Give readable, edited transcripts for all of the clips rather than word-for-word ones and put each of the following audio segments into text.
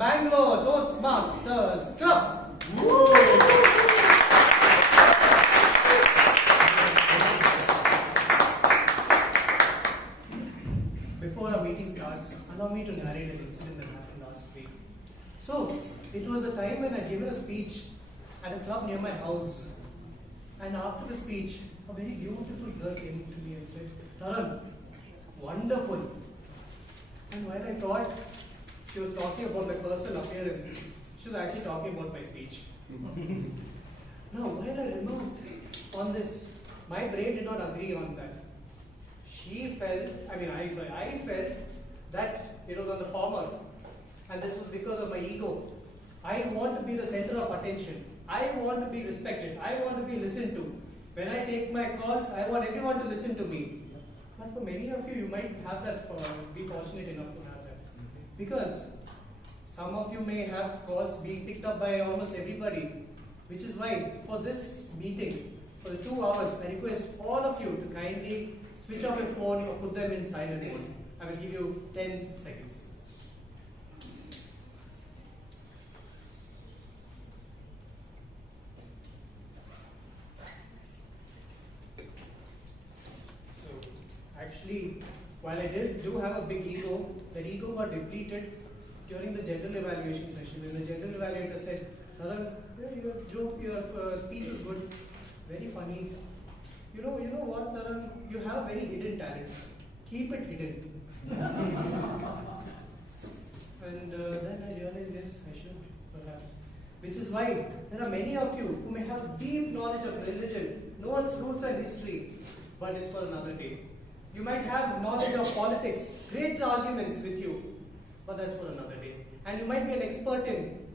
Bangalore Toastmasters Club. Before our meeting starts, allow me to narrate an incident that happened last week. So, it was the time when I given a speech at a club near my house. And after the speech, a very beautiful girl came to me and said, Taran, wonderful. And while I thought she was talking about my personal appearance, she was actually talking about my speech. Now, while I remarked on this, my brain did not agree on that. I felt that it was on the former, and this was because of my ego. I want to be the center of attention. I want to be respected. I want to be listened to. When I take my calls, I want everyone to listen to me. But for many of you, you might have that, be fortunate enough to have that. Because some of you may have calls being picked up by almost everybody. Which is why, for this meeting, for the 2 hours, I request all of you to kindly switch off your phone or put them in silent mode. I will give you 10 seconds. Actually, while I do have a big ego, that ego got depleted during the general evaluation session. When the general evaluator said, Taran, your joke, your speech was good, very funny. You know what, Taran? You have very hidden talent. Keep it hidden. And then I realized, yes, I should, perhaps. Which is why there are many of you who may have deep knowledge of religion, know its roots and history, but it's for another day. You might have knowledge of politics, great arguments with you, but that's for another day. And you might be an expert in.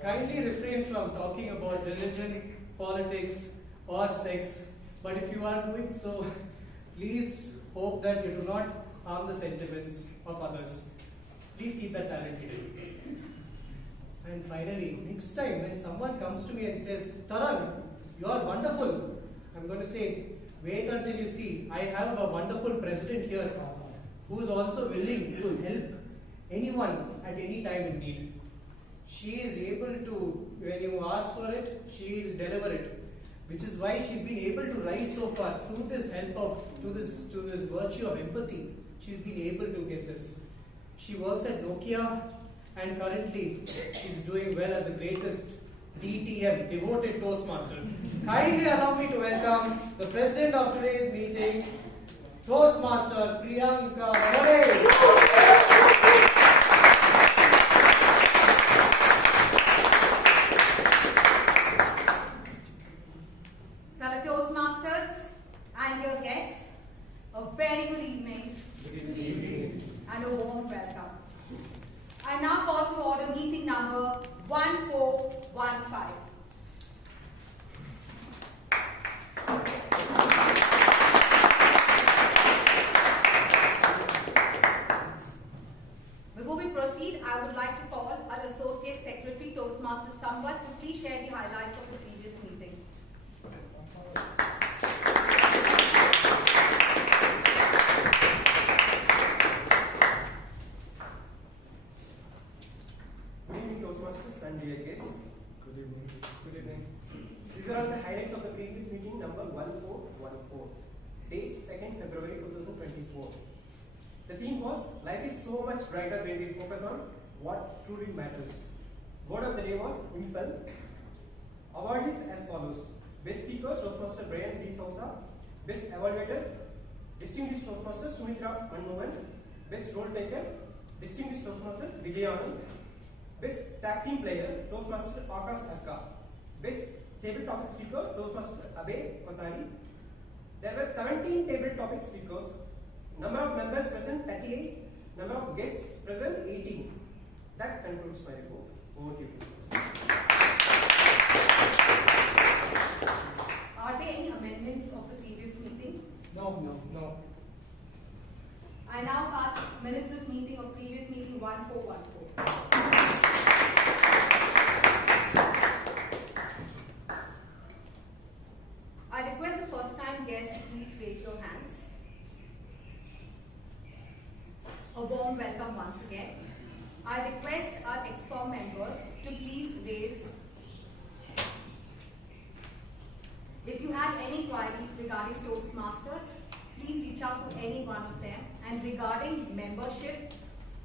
Kindly refrain from talking about religion, politics, or sex. But if you are doing so, please hope that you do not harm the sentiments of others. Please keep that talent hidden. And finally, next time when someone comes to me and says, Taran, you are wonderful, I'm going to say, wait until you see, I have a wonderful president here who is also willing to help anyone at any time in need. She is able to, when you ask for it, she will deliver it. Which is why she's been able to rise so far through this help of, to this virtue of empathy. She's been able to get this. She works at Nokia and currently she's doing well as the greatest DTM, devoted Toastmaster. Kindly allow me to welcome the president of today's meeting, Toastmaster Priyanka. Fellow Toastmasters and your guests, a very good evening. Good evening. And a warm welcome. I now call to order meeting number 1415. Before we proceed, I would like to call our Associate Secretary Toastmaster Samvat to please share the highlights of the previous meeting. Good evening, Toastmasters and dear guests. Good evening. Good evening. These are all the highlights of the previous meeting number 1414. Date 2nd February 2024. The theme was, life is so much brighter when we focus on what truly matters. Word of the day was Impel. Award is as follows. Best Speaker, Toastmaster Brian D. Sousa. Best Evaluator, Distinguished Toastmaster Sumitra Anmohan. Best Role Taker, Distinguished Toastmaster Vijay Anand. Best Tag Team Player, Toastmaster Prakash Akka. Best Table Topic Speaker, Toastmaster Abhay, Kothari. There were 17 table topic speakers. Number of members present 38. Number of guests present 18. That concludes my report. Over to you. Are there any amendments of the previous meeting? No. I now pass minutes of meeting of previous meeting 1414. I request the first time guests to please raise your hands. a warm welcome once again. I request our ExCom members to please raise. If you have any queries regarding Toastmasters, please reach out to any one of them. And regarding membership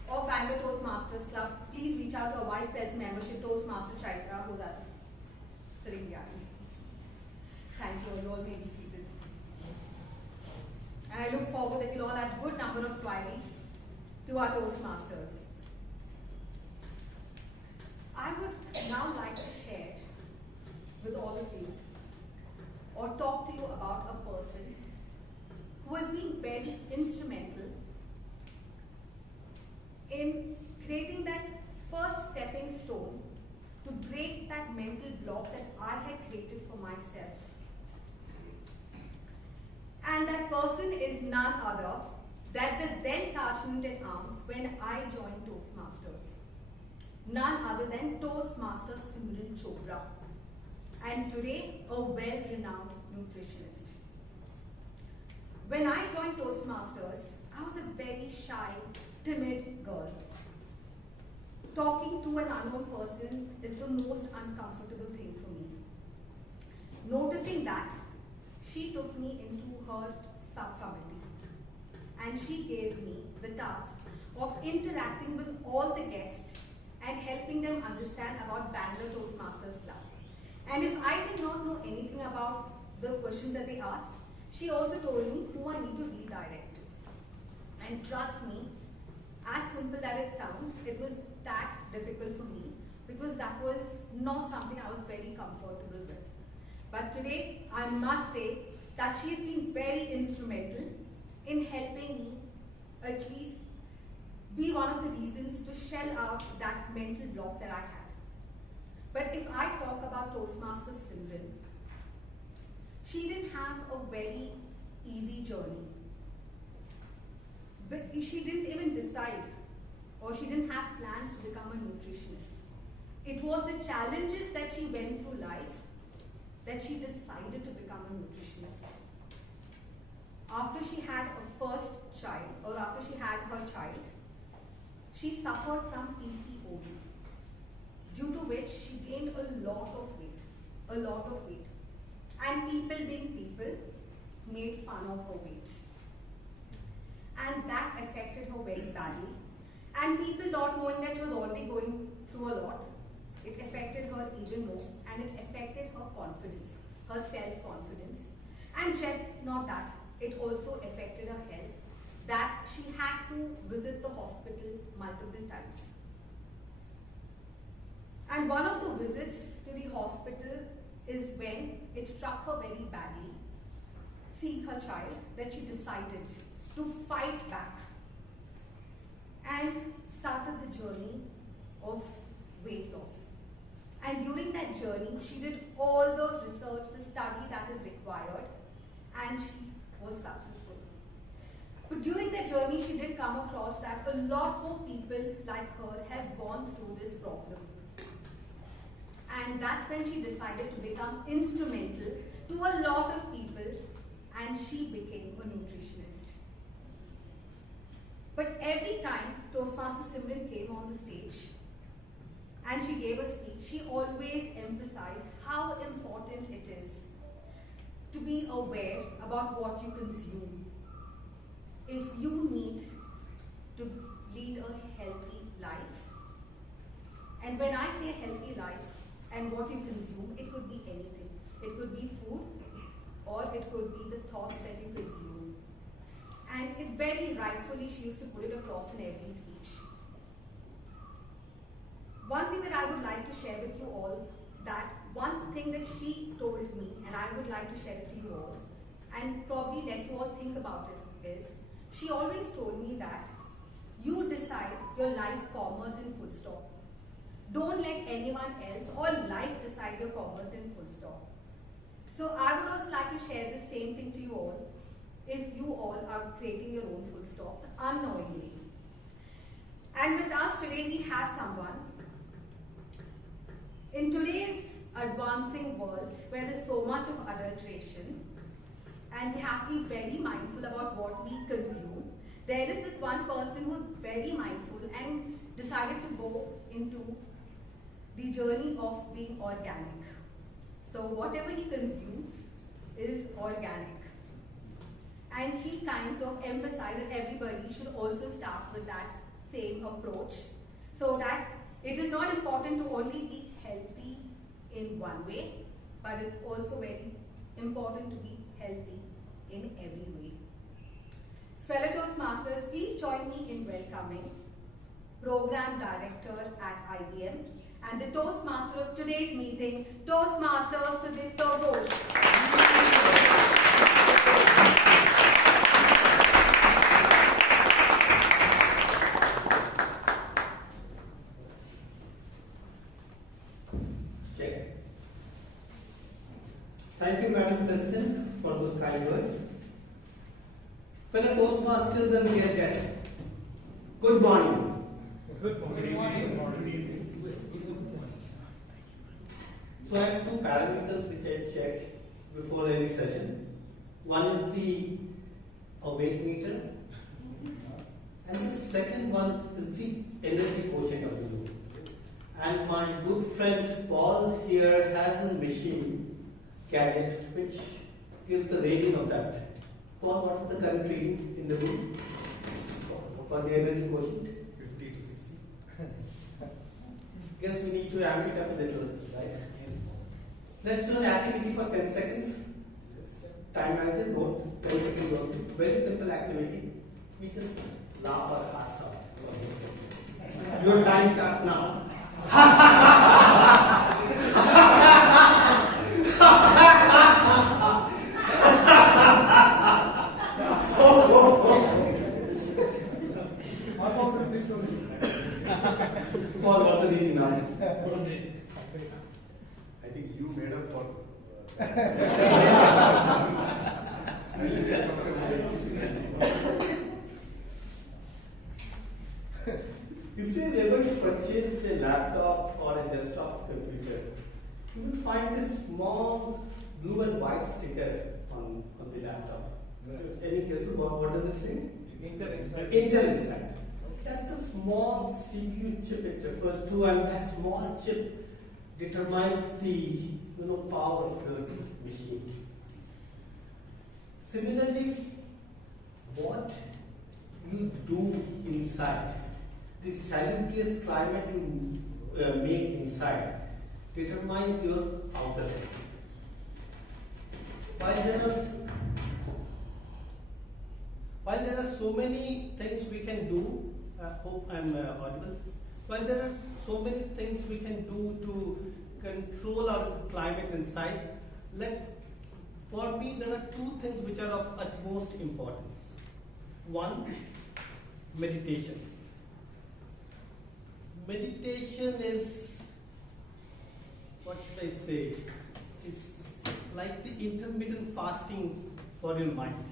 of Bangalore Toastmasters Club, please reach out to our Vice President Membership, Toastmaster Chhapia, who's sitting behind me. Thank you, you all may be seated. And I look forward that you'll all have a good number of queries to our Toastmasters. I would now like to share with all of you or talk to you about a person who has been very instrumental in creating that first stepping stone to break that mental block that I had created for myself. And that person is none other than the then Sergeant at Arms when I joined Toastmasters. None other than Toastmaster Simran Chopra, and today a well-renowned nutritionist. When I joined Toastmasters, I was a very shy, timid girl. Talking to an unknown person is the most uncomfortable thing for me. Noticing that, she took me into her subcommittee and she gave me the task of interacting with all the guests and helping them understand about Bangalore Toastmasters Club. And if I did not know anything about the questions that they asked, she also told me who I need to redirect. And trust me, as simple as it sounds, it was that difficult for me because that was not something I was very comfortable with. But today, I must say that she has been very instrumental in helping me at least be one of the reasons to shell out that mental block that I had. But if I talk about Toastmaster Simran, she didn't have a very easy journey. But she didn't even decide, or she didn't have plans to become a nutritionist. It was the challenges that she went through life that she decided to become a nutritionist. After she had a first child, or after she had her child, she suffered from PCOD, due to which she gained a lot of weight. And people being people, made fun of her weight. And that affected her very badly. And people not knowing that she was already going through a lot, it affected her even more, and it affected her confidence, her self-confidence. And just not that, it also affected her health, that she had to visit the hospital multiple times. And one of the visits to the hospital is when it struck her very badly, seeing her child, that she decided to fight back and started the journey of weight loss. And during that journey, she did all the research, the study that is required, and she was successful. But during that journey, she did come across that a lot more people like her has gone through this problem. And that's when she decided to become instrumental to a lot of people, and she became a nutritionist. But every time Toastmaster Simran came on the stage and she gave a speech, she always emphasized how important it is to be aware about what you consume if you need to lead a healthy life. And when I say healthy life and what you consume, it could be anything. It could be food, or it could be the thoughts that you consume. And it very rightfully, she used to put it across in every speech. One thing that I would like to share with you all, that one thing that she told me, and I would like to share it to you all, and probably let you all think about it, is she always told me that you decide your life commerce in full stop. Don't let anyone else or life decide your commerce in full stop. So I would also like to share the same thing to you all, if you all are creating your own full stops unknowingly. And with us today, we have someone. In today's advancing world, where there's so much of adulteration, and we have to be very mindful about what we consume, there is this one person who's very mindful and decided to go into the journey of being organic. So whatever he consumes is organic. And he kinds of emphasizes everybody should also start with that same approach, so that it is not important to only be healthy in one way, but it's also very important to be healthy in every way. Fellow Toastmasters, please join me in welcoming Program Director at IBM and the Toastmaster of today's meeting, Toastmaster Sudipto. Check. Thank you, Madam President, for those kind words. Fellow Toastmasters and dear guests, good morning. Good morning. So I have two parameters which I check before any session. One is the weight meter, and the second one is the energy quotient of the room. And my good friend Paul here has a machine gadget which gives the rating of that. Paul, what is the current reading in the room for the energy quotient? 50 to 60. Guess we need to amp it up a little, right? Let's do an activity for 10 seconds. Time manager, note, 10 seconds note. Very simple activity. We just laugh our hearts out. Your time starts now. Paul, what's the reading now? I think you made up for. If you ever purchased a laptop or a desktop computer, you will find this small blue and white sticker on the laptop. Any guesses what does it say? Intel inside. That's the small CPU chip it refers to, and that small chip determines the power of your machine. Similarly, what you do inside, the salubrious climate you make inside, determines your outer life. While there are so many things we can do, hope I'm audible. While there are so many things we can do to control our climate inside, for me there are two things which are of utmost importance. One, meditation. Meditation is, what should I say? It's like the intermittent fasting for your mind.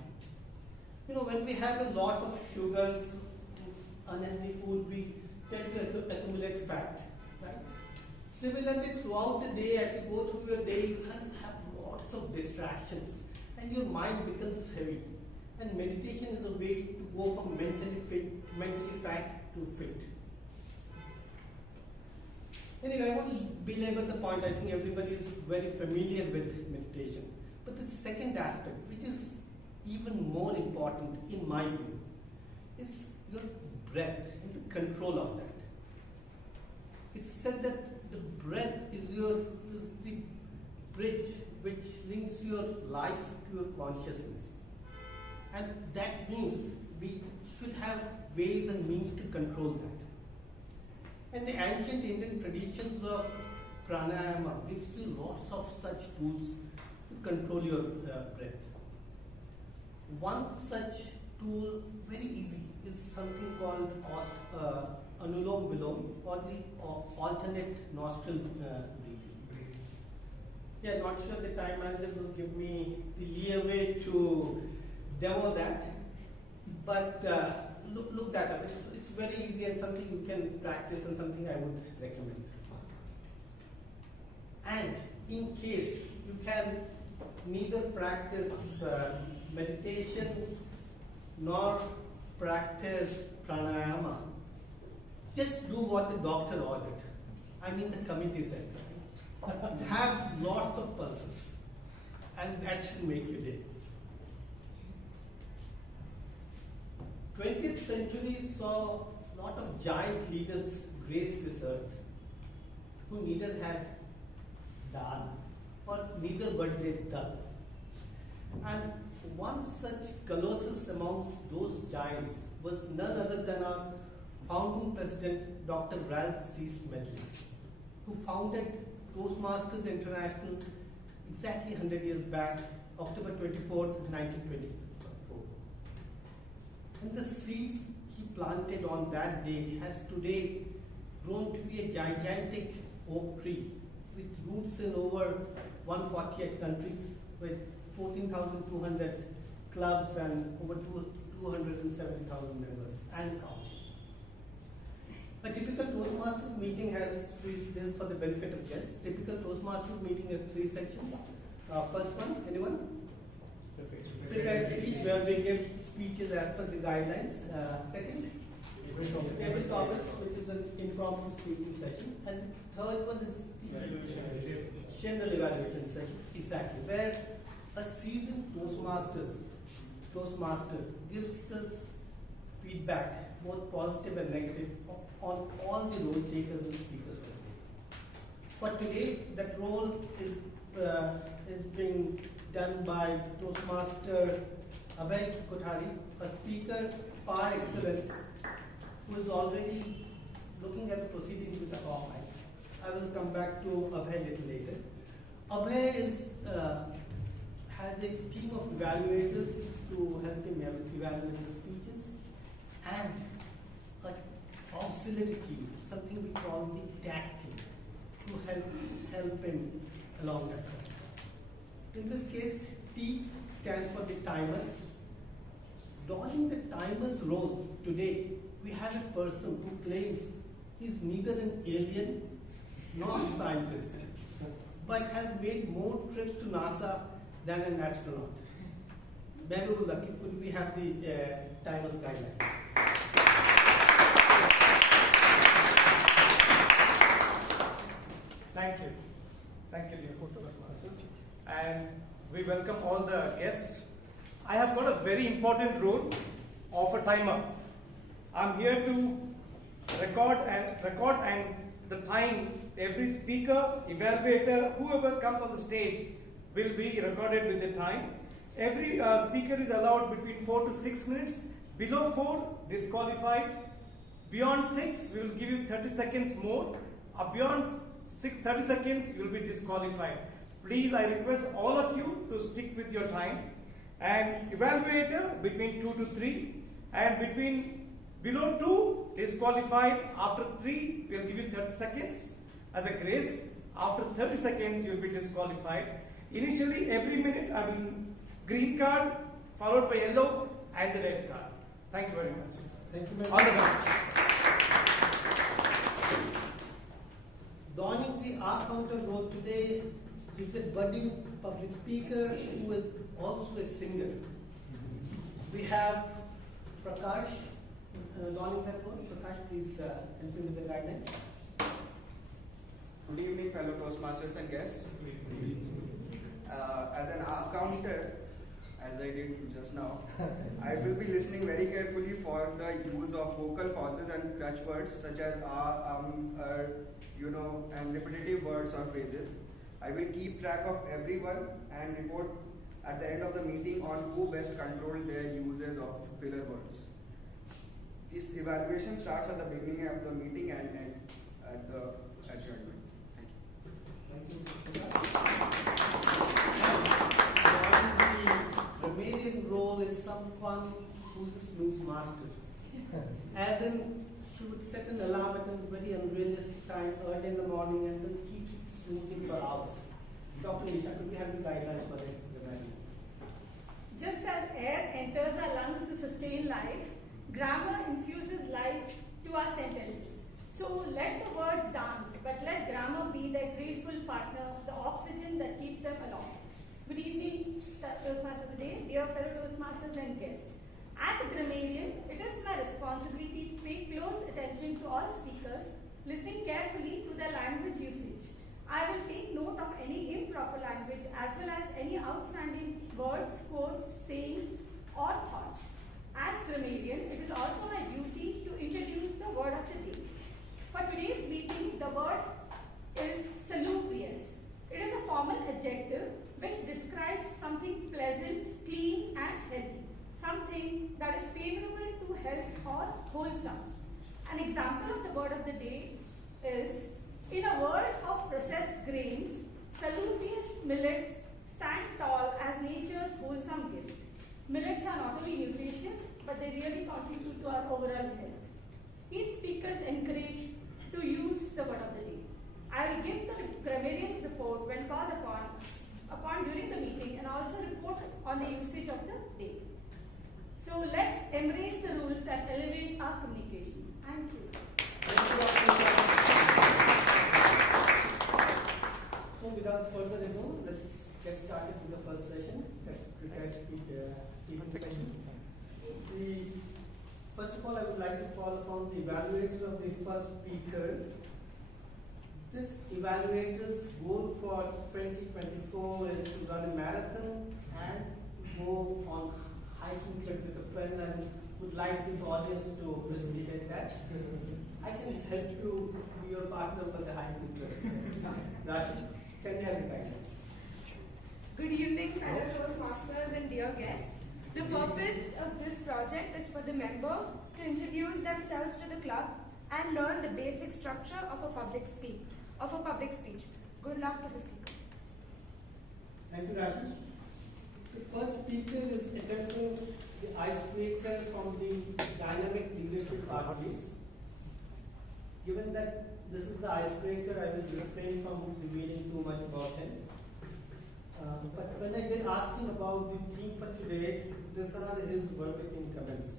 When we have a lot of sugars, unhealthy food, we tend to accumulate fat, right? Similarly, throughout the day, as you go through your day, you can have lots of distractions and your mind becomes heavy. And meditation is a way to go from mentally fat to fit. Anyway, I want to belabor the point. I think everybody is very familiar with meditation. But the second aspect, which is even more important in my view, is your breath and the control of that. It's said that the breath is the bridge which links your life to your consciousness. And that means we should have ways and means to control that. And the ancient Indian traditions of pranayama gives you lots of such tools to control your breath. One such tool, very easy, is something called anulom vilom, or the alternate nostril breathing. Yeah, not sure the time manager will give me the leeway to demo that, but look that up. It's very easy and something you can practice and something I would recommend. And in case you can neither practice meditation nor practice pranayama, just do what the doctor ordered. I mean the committee said. Have lots of pulses, and that should make your day. 20th century saw a lot of giant leaders grace this earth, who neither had dal or neither were they dull. And one such colossus amongst those giants was none other than our founding president, Dr. Ralph C. Smedley, who founded Toastmasters International exactly 100 years back, October 24th, 1924. And the seeds he planted on that day has today grown to be a gigantic oak tree with roots in over 148 countries, with 14,200 clubs and over 270,000 members and counting. A typical Toastmasters meeting has this is for the benefit of guests. Typical Toastmasters meeting has 3 sections. First one, anyone? Prepared speech, where we give speeches as per the guidelines. Second, table topics, which is an impromptu speaking session. And third one is the general evaluation session. Exactly, where a seasoned Toastmaster gives us feedback, both positive and negative, on all the role takers and speakers for the day. For today, that role is being done by Toastmaster Abhay Kothari, a speaker par excellence, who is already looking at the proceedings with a hawk eye. I will come back to Abhay a little later. Abhay has a team of evaluators to help him evaluate his speeches, and an auxiliary team, something we call the TAC team, to help him along as well. In this case, T stands for the timer. Donning the timer's role today, we have a person who claims he's neither an alien nor a scientist, but has made more trips to NASA than an astronaut. Maheboobulla, could we have the timer's guideline? Thank you. Thank you, dear Toastmaster. And we welcome all the guests. I have got a very important role of a timer. I'm here to record and the time every speaker, evaluator, whoever comes on the stage will be recorded with the time. Every speaker is allowed between 4 to 6 minutes. Below 4, disqualified. Beyond 6, we will give you 30 seconds more. Beyond 30 seconds, you will be disqualified. Please, I request all of you to stick with your time. And evaluator between 2 to 3, and below 2, disqualified. After 3, we will give you 30 seconds as a grace. After 30 seconds, you will be disqualified. Initially, every minute, I will green card, followed by yellow, and the red card. Thank you very much. Thank you very much. All the best. Donning the R-counter role today is a budding public speaker who is also a singer. We have Prakash donning that role. Prakash, please help me with the guidelines. Good evening, fellow Toastmasters and guests. As an R-counter, as I did just now, I will be listening very carefully for the use of vocal pauses and crutch words such as and repetitive words or phrases. I will keep track of everyone and report at the end of the meeting on who best controlled their uses of filler words. This evaluation starts at the beginning of the meeting and ends at the adjournment. Thank you. The Rannorey role is someone who's a snooze master. As in, she would set an alarm at a very unrealistic time early in the morning and then keep snoozing for hours. Dr. Nisha, could we have the guidelines for the Rannorey? Just as air enters our lungs to sustain life, grammar infuses life to our sentences. So let the words dance, but let grammar be their graceful partner, the oxygen that keeps them aloft. Good evening, Toastmasters of the day, dear fellow Toastmasters and guests. As a grammarian, it is words, quotes, sayings, or thoughts. As grammarian, it is also my duty to introduce the word of the day. For today's meeting, the word is salubrious. It is a formal adjective which describes something pleasant, clean, and healthy. Something that is favorable to health or wholesome. An example of the word of the day is, in a world of processed grains, salubrious millets stand tall as nature's wholesome gift. Millets are not only nutritious, but they really contribute to our overall health. Each speaker is encouraged to use the word of the day. I will give the grammarian's report when called upon during the meeting, and also report on the usage of the day. So let's embrace the rules and elevate our communication. Thank you. So without further ado, let's get started with the first session. Let's prepare to speak session. First of all, I would like to call upon the evaluator of the first speaker. This evaluator's goal for 2024 is to run a marathon and go on hiking trip with a friend, and would like this audience to facilitate that. I can help you be your partner for the hiking trip. Rashi, can you have your guidance? Good evening, fellow Toastmasters and dear guests. The purpose of this project is for the member to introduce themselves to the club and learn the basic structure of a public speech. Good luck to the speaker. Thank you, Rashi. The first speaker is attempting the icebreaker from the dynamic leadership pathways. Given that this is the icebreaker, I will refrain from revealing too much about him. But when I did ask him about the theme for today, these are his verbatim comments.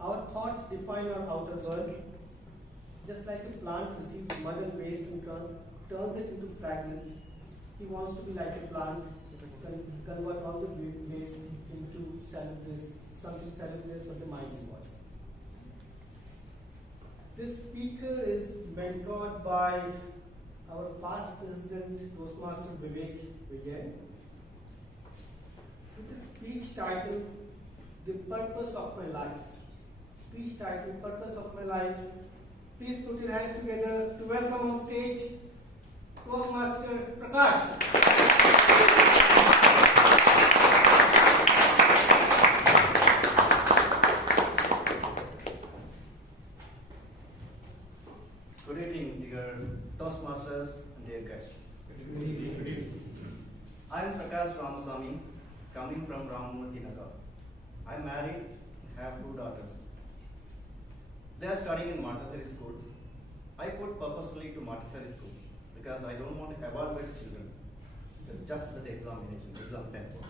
Our thoughts define our outer world. Just like a plant receives mud and waste and turns it into fragrance, he wants to be like a plant, convert all the waste into something salubrious for the mind and body. This speaker is mentored by our past president, Toastmaster Vivek Vijay. With the speech title, The Purpose of My Life. Speech title, Purpose of My Life. Please put your hands together to welcome on stage Toastmaster Prakash. Good evening, dear Toastmasters and dear guests. Good evening. I am Prakash Ramasamy, coming from Rannorey. I am married and have 2 daughters. They are studying in Montessori school. I put purposefully to Montessori school because I don't want to evaluate children just with the exam tempo.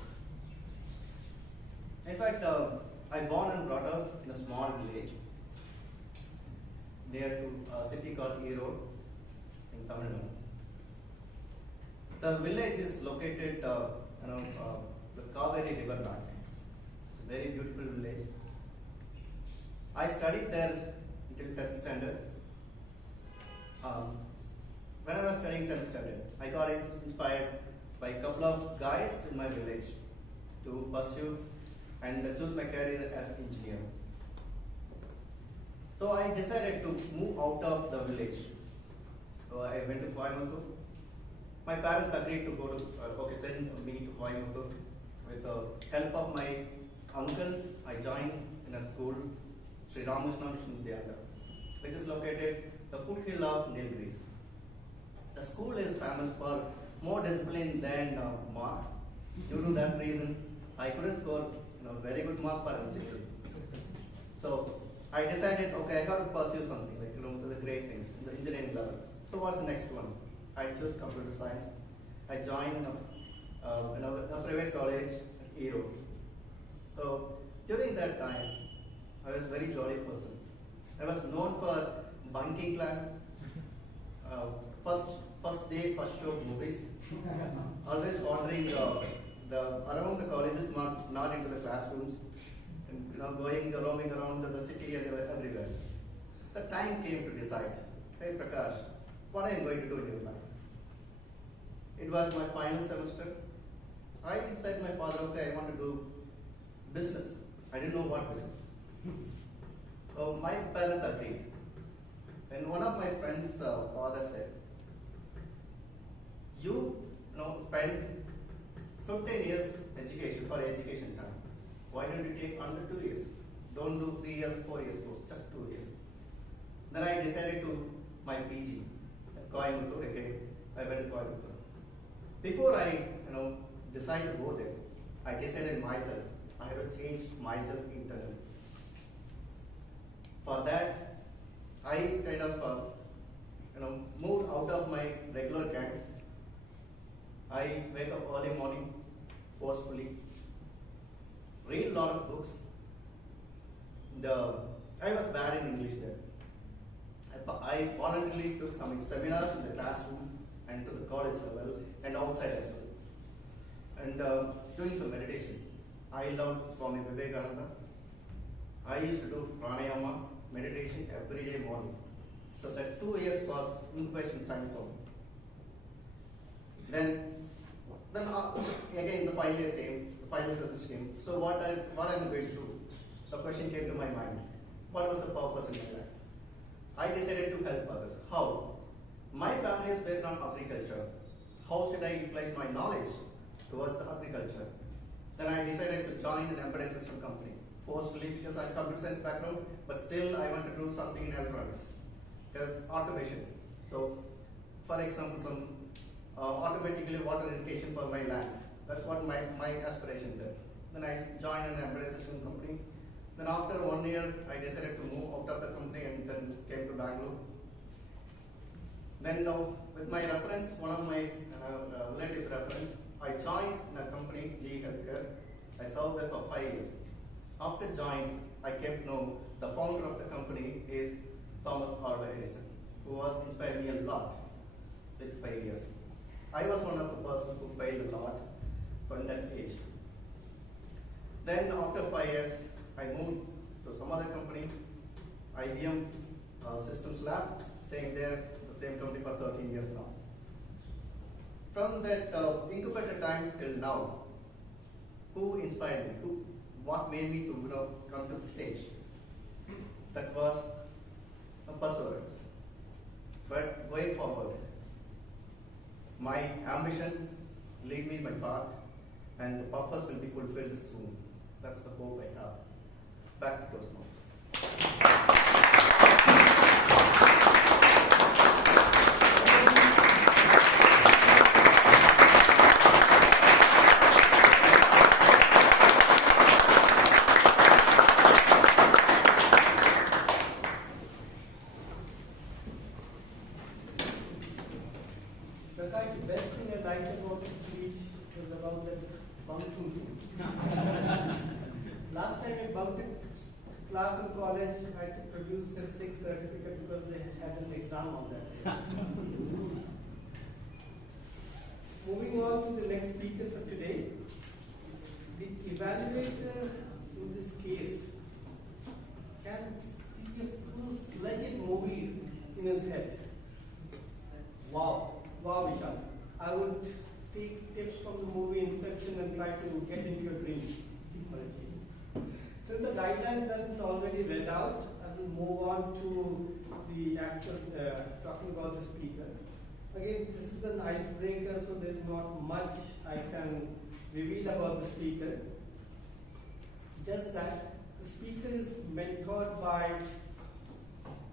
In fact, I born and brought up in a small village near to a city called Erode in Tamil Nadu. The village is located, the Kaveri river bank. It's a very beautiful village. I studied there until 10th standard. When I was studying 10th standard, I got inspired by a couple of guys in my village to pursue and choose my career as engineer. So I decided to move out of the village. So I went to Coimbatore. My parents agreed to go to, send me to Coimbatore. With the help of my uncle, I joined in a school, Sri Ramasamy, which is located the foothill of Nilgiris. The school is famous for more discipline than marks. Due to that reason, I couldn't score very good mark for MCQ. So I decided, okay, I got to pursue something like the great things, the engineering level. So what's the next one? I chose computer science. I joined a private college at Erode. So during that time, I was a very jolly person. I was known for bunking classes, first day, first show movies, always wandering around the colleges, not into the classrooms, and roaming around the city and everywhere. The time came to decide, hey Prakash, what are you going to do in your life? It was my final semester. I said to my father, okay, I want to do business. I didn't know what business. So my parents agreed. And one of my friends' father said, you spend 15 years education for education time. Why don't you take under 2 years? Don't do 3 years, 4 years course, just 2 years. Then I decided to my PG at Coimbatore again. I went to Coimbatore. Before I decided to go there, I decided myself. I had to change myself internally. For that, I kind of moved out of my regular gangs. I wake up early morning, forcefully, read a lot of books. I was bad in English there. I voluntarily took some seminars in the classroom and to the college level and outside as well. And doing some meditation. I learned Swami Vivekananda. I used to do pranayama, meditation every day morning. So that 2 years was incubation time for me. Then again the final year came, the final service came. So what I'm going to do? The question came to my mind. What was the purpose in my life? I decided to help others. How? My family is based on agriculture. How should I utilize my knowledge towards the agriculture? Then I decided to join an embedded system company. Forcefully, because I have computer science background, but still I want to do something in electronics. There's automation. So, for example, some automatically water irrigation for my land. That's what my aspiration there. Then I joined an embedded system company. Then after 1 year, I decided to move out of the company and then came to Bangalore. Then with my reference, one of my relatives' reference, I joined a company, GE Healthcare. I served there for 5 years. After joining, I came to know the founder of the company is Thomas Alva Edison, who was inspired me a lot with failures. I was one of the persons who failed a lot from that age. Then after 5 years, I moved to some other company, IBM Systems Lab, staying there, the same company for 13 years now. From that incubator time till now, who inspired me? What made me to come to the stage? That was a perseverance. But going forward, my ambition lead me my path, and the purpose will be fulfilled soon. That's the hope I have. Back to Toastmasters. Prakash, the best thing I liked about the speech was about the bunking thing. Last time I bunked a class in college, I had to produce a 6 certificate because they had an exam on that day. Moving on to the next speaker for today, the evaluator in this case can see a full-fledged movie in his head. Wow, Vishal. I would take tips from the movie Inception and try to get into your dreams. Since the guidelines aren't already read out, I will move on to the actual, talking about the speaker. Again, this is an icebreaker, so there's not much I can reveal about the speaker. Just that the speaker is mentored by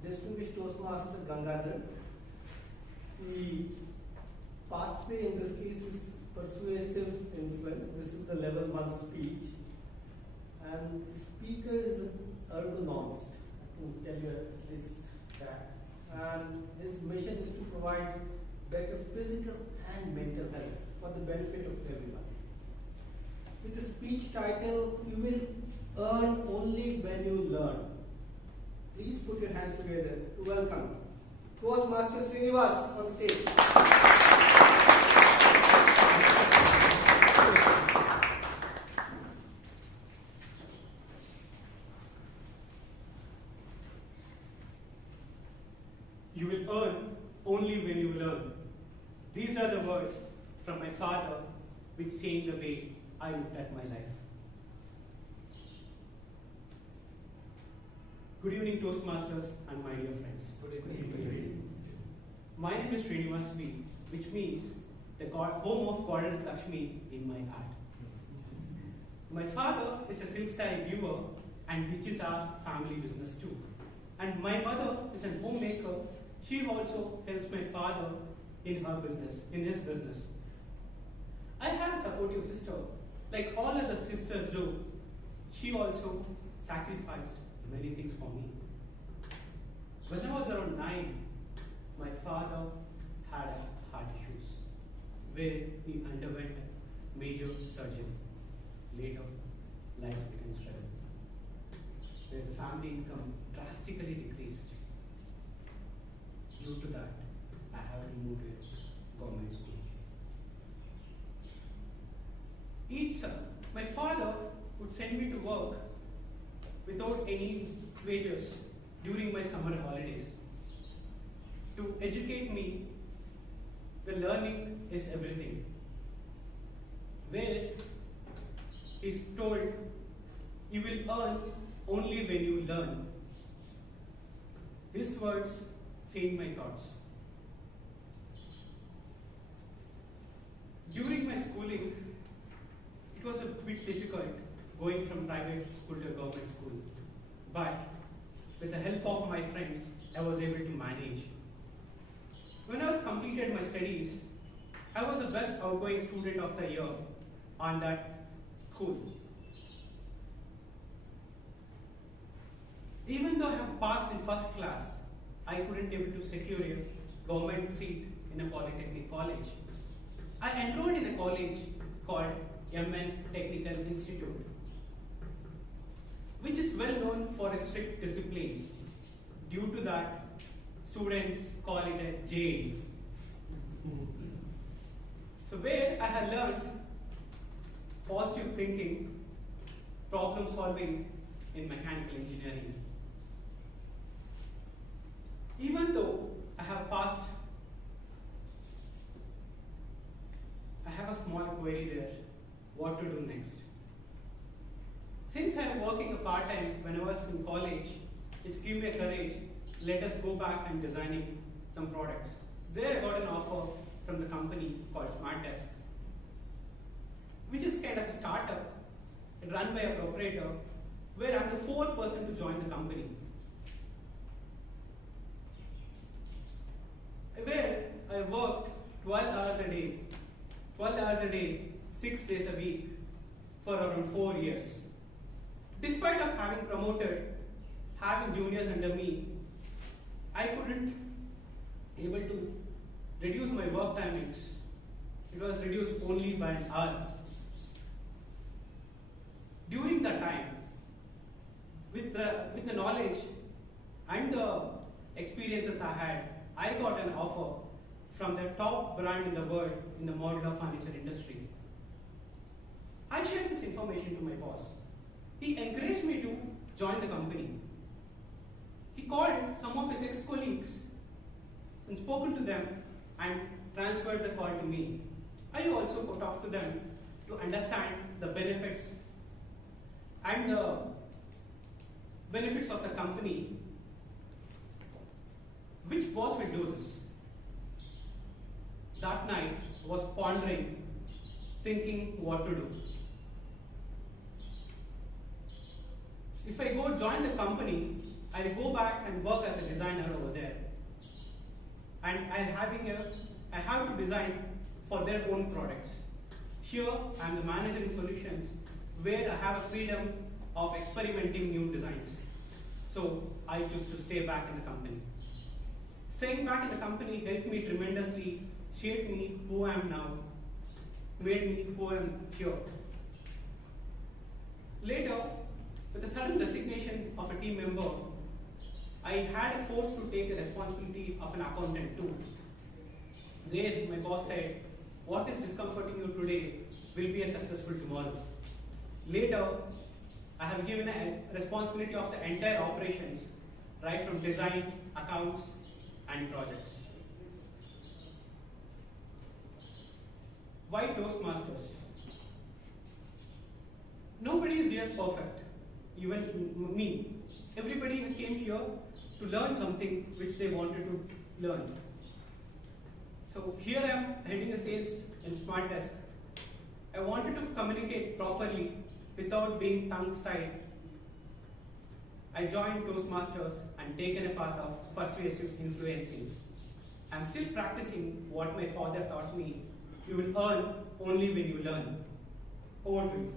distinguished Toastmaster Gangadhar. The pathway in this case is persuasive influence. This is the level 1 speech. And the speaker is an ergonomist, I can tell you at least that. And his mission is to provide better physical and mental health for the benefit of everyone. With the speech title, you will earn only when you learn. Please put your hands together to welcome Toastmaster Srinivas on stage. You will earn only when you learn. These are the words from my father, which changed the way I looked at my life. Good evening, Toastmasters and my dear friends. Good evening. My name is Srinivas V, which means the home of Goddess Lakshmi in my heart. My father is a silk saree viewer, and which is our family business too. And my mother is a homemaker. She also helps my father in his business. I have a supportive sister. Like all other sisters do, she also sacrificed many things for me. When I was around 9, my father had heart issues, where he underwent major surgery. Later, life became struggle, where the family income drastically decreased. Due to that, I have to move to government school. My father would send me to work without any wages during my summer holidays. To educate me, the learning is everything. Where he's told, you will earn only when you learn. His words changed my thoughts. During my schooling, it was a bit difficult going from private school to government school. But with the help of my friends, I was able to manage. When I was completed my studies, I was the best outgoing student of the year on that school. Even though I have passed in first class, I couldn't able to secure a government seat in a polytechnic college. I enrolled in a college called Menon Technical Institute, which is well known for a strict discipline. Due to that, students call it a jail. So where I had learned positive thinking, problem solving in mechanical engineering. Even though I have passed, I have a small query there, what to do next. Since I am working a part-time when I was in college, it's given me a courage, let us go back and designing some products. There I got an offer from the company called Smart Desk, which is kind of a startup run by a proprietor, where I'm the fourth person to join the company. Where I worked 12 hours a day, 6 days a week for around 4 years. Despite of having promoted, having juniors under me, I couldn't able to reduce my work timings. It was reduced only by an hour. During that time, with the knowledge and the experiences I had, I got an offer from the top brand in the world in the modular furniture industry. I shared this information to my boss. He encouraged me to join the company. He called some of his ex-colleagues and spoken to them and transferred the call to me. I also talked to them to understand the benefits and the benefits of the company. Which boss will do this? That night I was pondering, thinking what to do. If I go join the company, I'll go back and work as a designer over there. And I have to design for their own products. Here, I'm the manager in solutions where I have a freedom of experimenting new designs. So I choose to stay back in the company. Staying back in the company helped me tremendously, shaped me who I am now, made me who I am here. Later, with the sudden resignation of a team member, I had a force to take the responsibility of an accountant too. There, my boss said, what is discomforting you today will be a successful tomorrow. Later, I have given a responsibility of the entire operations, right from design, accounts, and projects. Why Toastmasters? nobody is here perfect, even me. Everybody came here to learn something which they wanted to learn. So here I am heading a sales in Smart Desk. I wanted to communicate properly without being tongue-tied. I joined Toastmasters and taken a path of persuasive influencing. I'm still practicing what my father taught me. You will earn only when you learn. Over to you.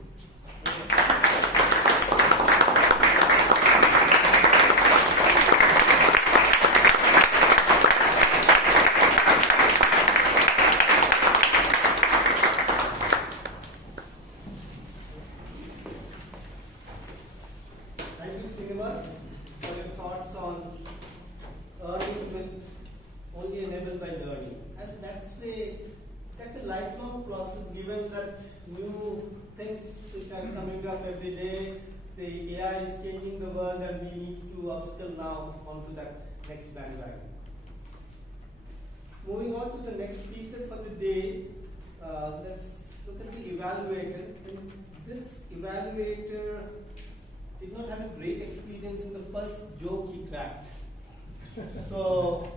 Thank you, Srinivas, for your thoughts on earning with only enabled by learning. And that's a lifelong process, given that new things which are coming up every day. The AI is changing the world, and we need to upskill now onto that next bandwagon. Moving on to the next speaker for the day, let's look at the evaluator. And this evaluator did not have a great experience in the first joke he cracked. So,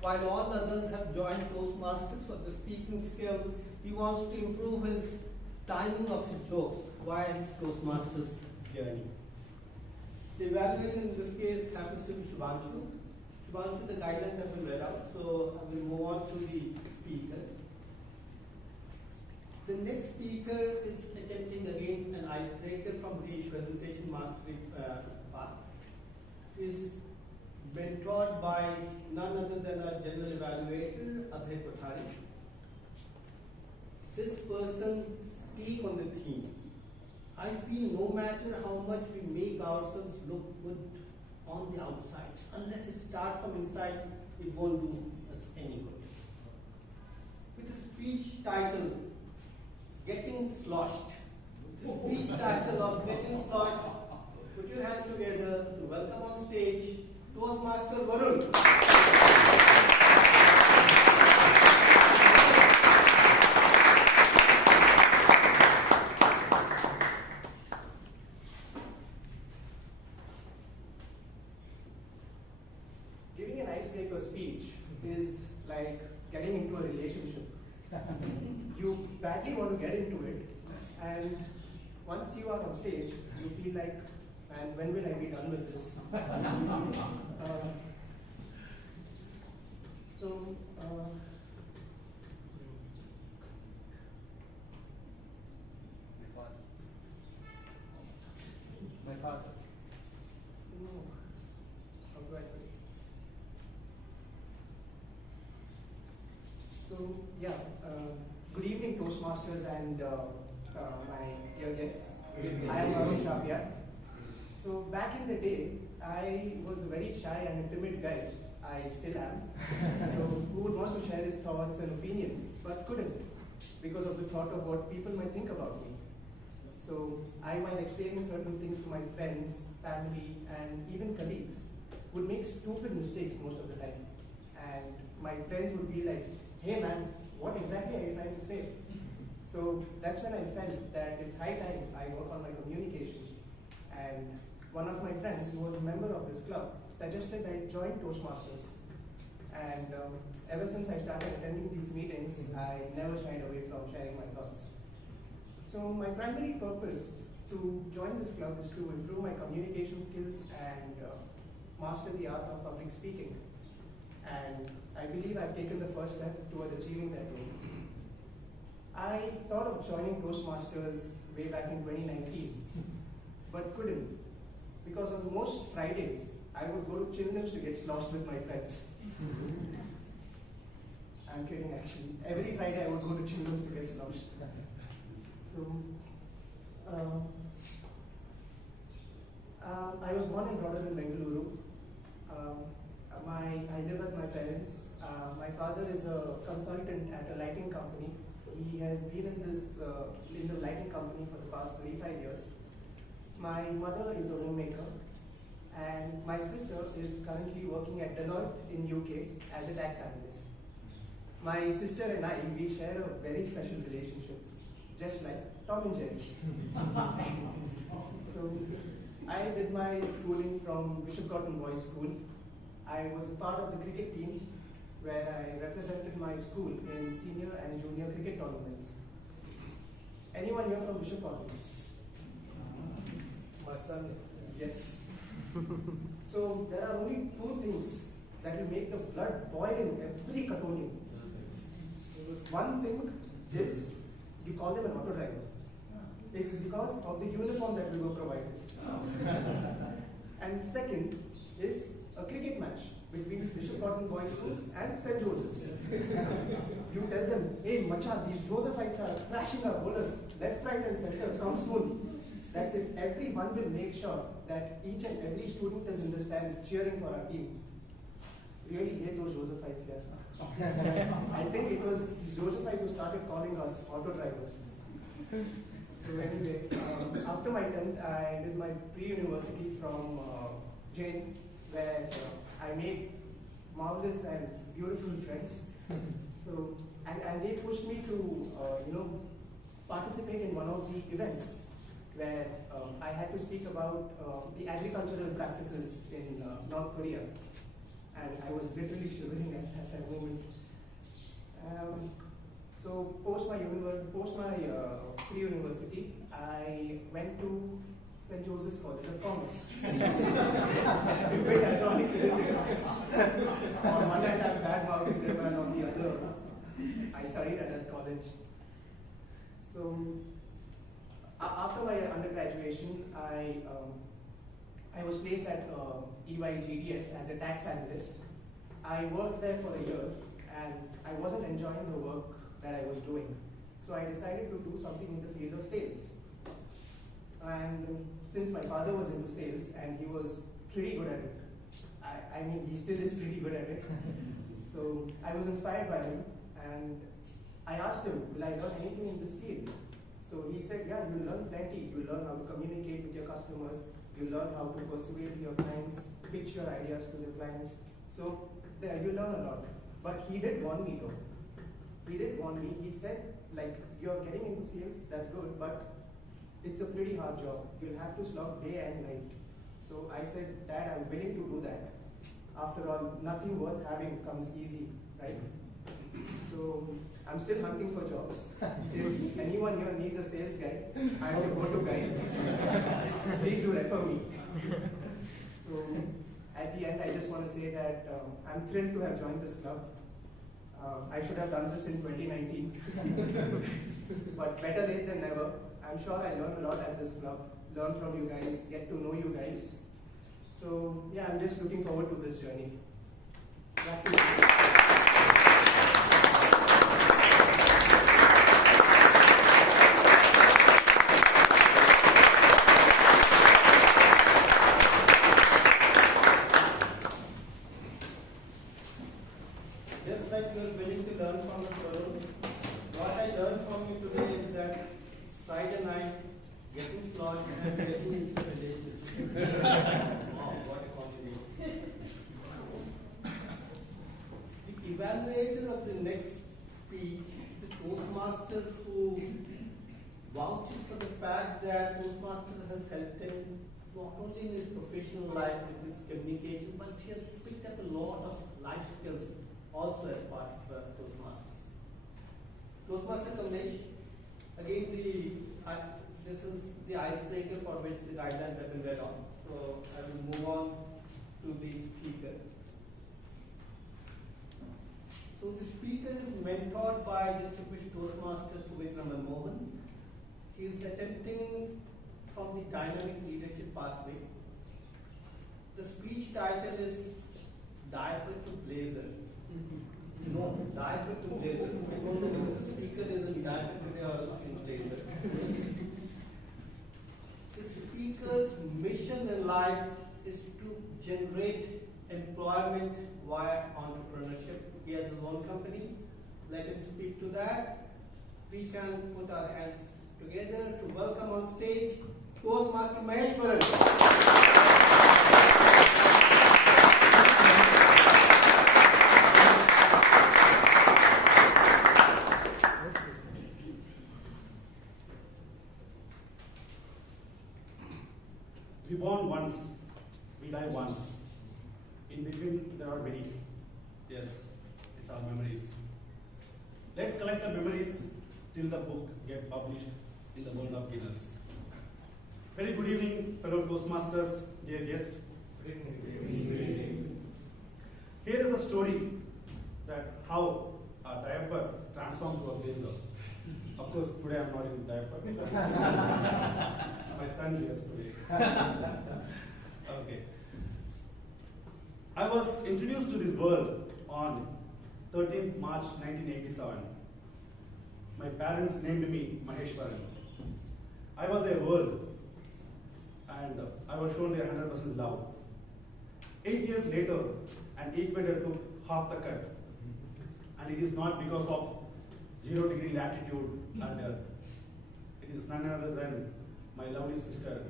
while all others have joined Toastmasters for the speaking skills, he wants to improve his timing of his jokes via his Toastmasters journey. The evaluator in this case happens to be Shubhanshu. Shubhanshu, the guidelines have been read out, so I will move on to the speaker. The next speaker is attempting again an icebreaker from the presentation mastery path. Is mentored by none other than our general evaluator, Abhay Kothari. This person speaks on the theme. I feel no matter how much we make ourselves look good on the outside, unless it starts from inside, it won't do us any good. With a speech title, Getting Sloshed. The speech title of Getting Sloshed, put your hands together to welcome on stage Toastmaster Varun. Giving an icebreaker speech is like getting into a relationship. You badly want to get into it, and once you are on stage, you feel like, man, when will I be done with this? My father. No. How do I put it? So, yeah, good evening, Toastmasters and my dear guests. I am Varun Chhapia. So, back in the day, I was a very shy and timid guy. I still am. So, who would want to share his thoughts and opinions, but couldn't because of the thought of what people might think about me. So, I, while explaining certain things to my friends, family, and even colleagues, would make stupid mistakes most of the time. And my friends would be like, hey man, what exactly are you trying to say? So that's when I felt that it's high time I work on my communication. And one of my friends, who was a member of this club, suggested I join Toastmasters. And ever since I started attending these meetings, I never shied away from sharing my thoughts. So my primary purpose to join this club is to improve my communication skills and master the art of public speaking. And I believe I've taken the first step towards achieving that goal. I thought of joining Toastmasters way back in 2019, but couldn't, because on most Fridays, I would go to Children's to get sloshed with my friends. I'm kidding actually. Every Friday I would go to Children's to get sloshed. So, I was born and brought up in Bangalore. I live with my parents. My father is a consultant at a lighting company. He has been in the lighting company for the past 35 years. My mother is a homemaker, and my sister is currently working at Deloitte in UK as a tax analyst. My sister and I, we share a very special relationship. just like Tom and Jerry. So I did my schooling from Bishop Cotton Boys School. I was a part of the cricket team where I represented my school in senior and junior cricket tournaments. Anyone here from Bishop Cotton? My son, yes. So there are only two things that will make the blood boil in every Cottonian. One thing is you call them an auto driver. It's because of the uniform that we were provided. And second is a cricket match between Bishop Cotton Boys School and St. Joseph's. You tell them, hey Macha, these Josephites are trashing our bowlers, left, right and center, come soon. That's it. Everyone will make sure that each and every student is in the stands cheering for our team. Really hate those Josephites here. I think it was the Josephites who started calling us auto drivers. So anyway, after my 10th, I did my pre-university from Jain, where I made marvelous and beautiful friends. So, and they pushed me to, participate in one of the events where I had to speak about the agricultural practices in North Korea. And I was literally shivering at that moment. So post my pre-university, I went to St. Joseph's College of Commerce. A bit ironic, isn't it? On one hand I'm bad mouthing them, and on the other, I studied at that college. So after my undergraduation, I was placed at EYYYY as a tax analyst. I worked there for a year, and I wasn't enjoying the work that I was doing. So I decided to do something in the field of sales. And since my father was into sales and he was pretty good at it, I mean, he still is pretty good at it. So I was inspired by him, and I asked him, will I learn anything in this field? So he said, yeah, you'll learn plenty. You'll learn how to communicate with your customers. You'll learn how to persuade your clients, pitch your ideas to the clients. So there, you learn a lot. But he did warn me though. He did warn me. He said, like, you're getting into sales, that's good, but it's a pretty hard job. You'll have to slog day and night. So I said, Dad, I'm willing to do that. After all, nothing worth having comes easy, right? So I'm still hunting for jobs. If anyone here needs a sales guy, I'm the go-to guy. Please do refer me. So at the end, I just want to say that I'm thrilled to have joined this club. I should have done this in 2019. But better late than never. I'm sure I learned a lot at this club. Learn from you guys, get to know you guys. So yeah, I'm just looking forward to this journey. Back to you. Just like you are willing to learn from the Varun, what I learned from you today is that Friday night, getting slogged and getting into relations. Wow, what a combination. The evaluator of the next speech is a Toastmaster who vouches for the fact that Toastmaster has helped him not only in his professional life with his communication, but he has picked up a lot of life skills also as part of the Toastmasters. Toastmaster Kamlesh, again this is the icebreaker for which the guidelines have been read on. So I will move on to the speaker. So the speaker is mentored by distinguished Toastmaster Manohar. He is attempting from the dynamic leadership pathway. The speech title is Diaper to Blazer. No, diaper to blazer. I don't know whether the speaker is in diaper today or in blazer. The speaker's mission in life is to generate employment via entrepreneurship. He has his own company. Let him speak to that. We can put our hands together to welcome on stage Toastmaster Maheswaran. think there are many. Yes, it's our memories. Let's collect the memories till the book get published in the world of Guinness. Very good evening, fellow Toastmasters, dear guests. Good evening. Here is a story that how a diaper transformed to a blazer. Of course, today I'm not in diaper. My son wears today. Okay. I was introduced to this world on 13th March 1987. My parents named me Maheswaran. I was their world and I was shown their 100% love. 8 years later, an equator took half the cut. And it is not because of 0-degree latitude and it is none other than my lovely sister.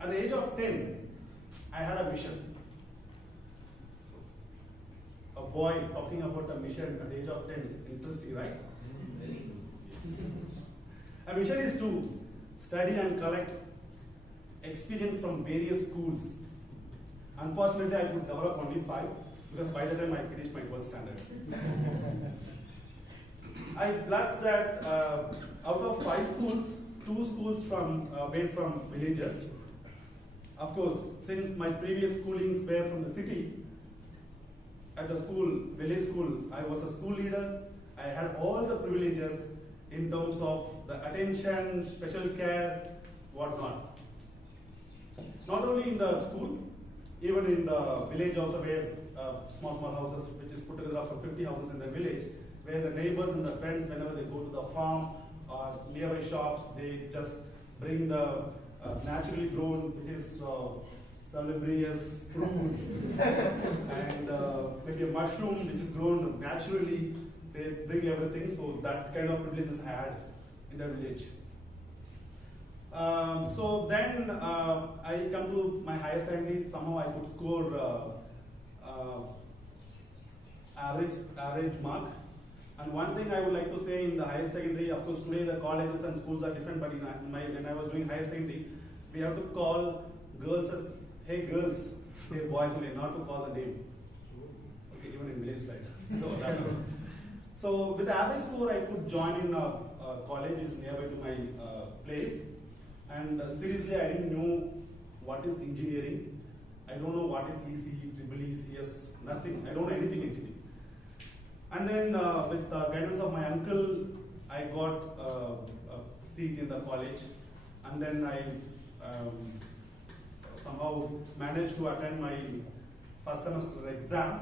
At the age of 10, I had a mission. A boy talking about a mission at the age of 10, interesting, right? Yes. A mission is to study and collect experience from various schools. Unfortunately, I could develop only 5 because by the time I finished my 12th standard. I blessed that out of 5 schools, 2 schools were from villages. Of course, since my previous schoolings were from the city, at the school, village school, I was a school leader. I had all the privileges in terms of the attention, special care, whatnot. Not only in the school, even in the village also where small houses, which is put together of 50 houses in the village, where the neighbors and the friends, whenever they go to the farm or nearby shops, they just bring the naturally grown, which is salubrious fruits, and maybe a mushroom which is grown naturally. They bring everything, so that kind of privileges I had in the village. So then I come to my higher secondary. Somehow I could score average mark. And one thing I would like to say in the higher secondary, of course today the colleges and schools are different, but when I was doing higher secondary, we have to call girls as, hey girls, hey boys only, not to call the name. Okay, even in village side. So with the average score, I could join in a college is nearby to my place. And seriously, I didn't know what is engineering. I don't know what is EC, EEE, CS, nothing. I don't know anything actually. And then with the guidance of my uncle, I got a seat in the college. And then I somehow managed to attend my first semester exam.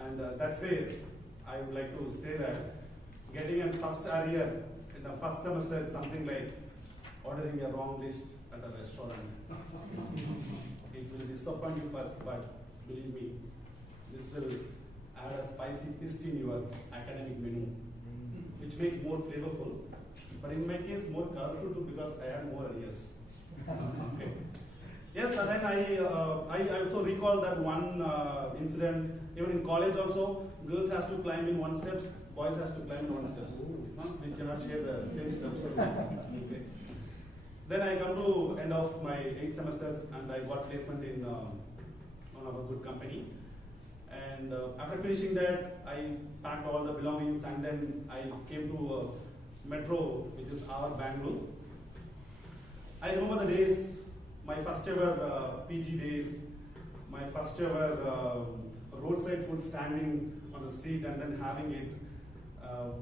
And that's where I would like to say that getting a first arrear in the first semester is something like ordering a wrong dish at a restaurant. It will disappoint you first, but believe me, this will add a spicy twist in your academic menu, which makes more flavorful. But in my case, more colorful too, because I had more arrears. Okay. Yes, and then I also recall that one incident, even in college also, girls has to climb in 1 steps, boys has to climb in 1 steps. We cannot share the same steps. Okay. Then I come to end of my 8 semesters and I got placement in one of a good company. And after finishing that, I packed all the belongings and then I came to Metro, which is our Bangalore. I remember the days, my first ever PG days, my first ever roadside food standing on the street and then having it,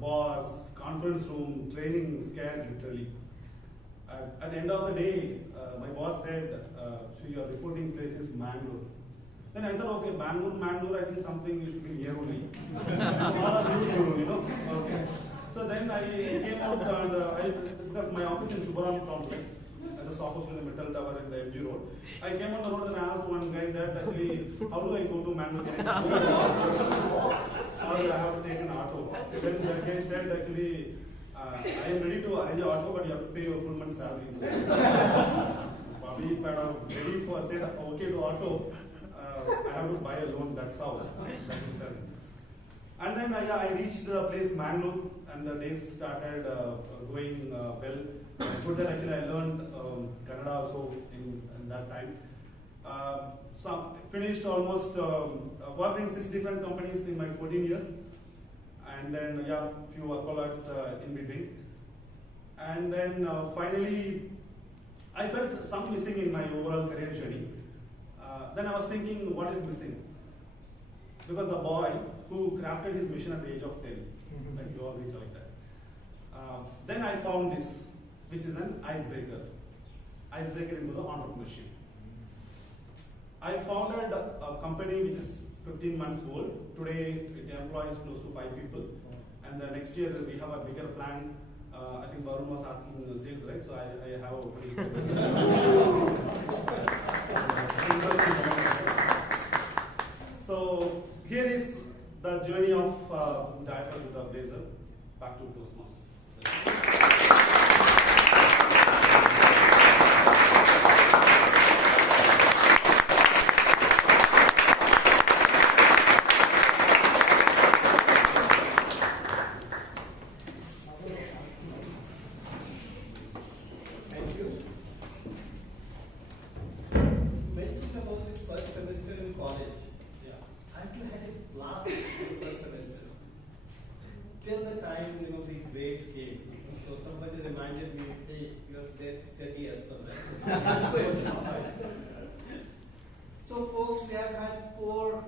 boss, conference room, training, scared literally. At the end of the day, my boss said, so your reporting place is Bangalore. Then I thought, okay, Bangalore, I think something is been here only. You know? Okay. So then I came out and because my office in Shubhanshu complex, just opposite the metal tower in the MG road. I came on the road and I asked one guy that actually, how do I go to Bangalore? Or I have to take an auto. Then the guy said actually, I am ready to arrange an auto, but you have to pay your full month's salary. Probably if I am ready for say okay to auto, I have to buy a loan. That's how. That is it. And then I reached the place Bangalore, and the days started going well. Good that actually I learned Kannada also in that time. So finished almost, worked in 6 different companies in my 14 years. And then, yeah, few accolades in between. And then finally, I felt something missing in my overall career journey. Then I was thinking, what is missing? Because the boy who crafted his mission at the age of 10, like you all recollect that. Then I found this, which is an icebreaker into the entrepreneurship. I founded a company which is 15 months old. Today it employs close to 5 people. And the next year we have a bigger plan. I think Varun was asking the sales, right? So I have a pretty So here is the journey of the Eiffel to the Blazer. Back to Toastmasters. So folks, we have had 4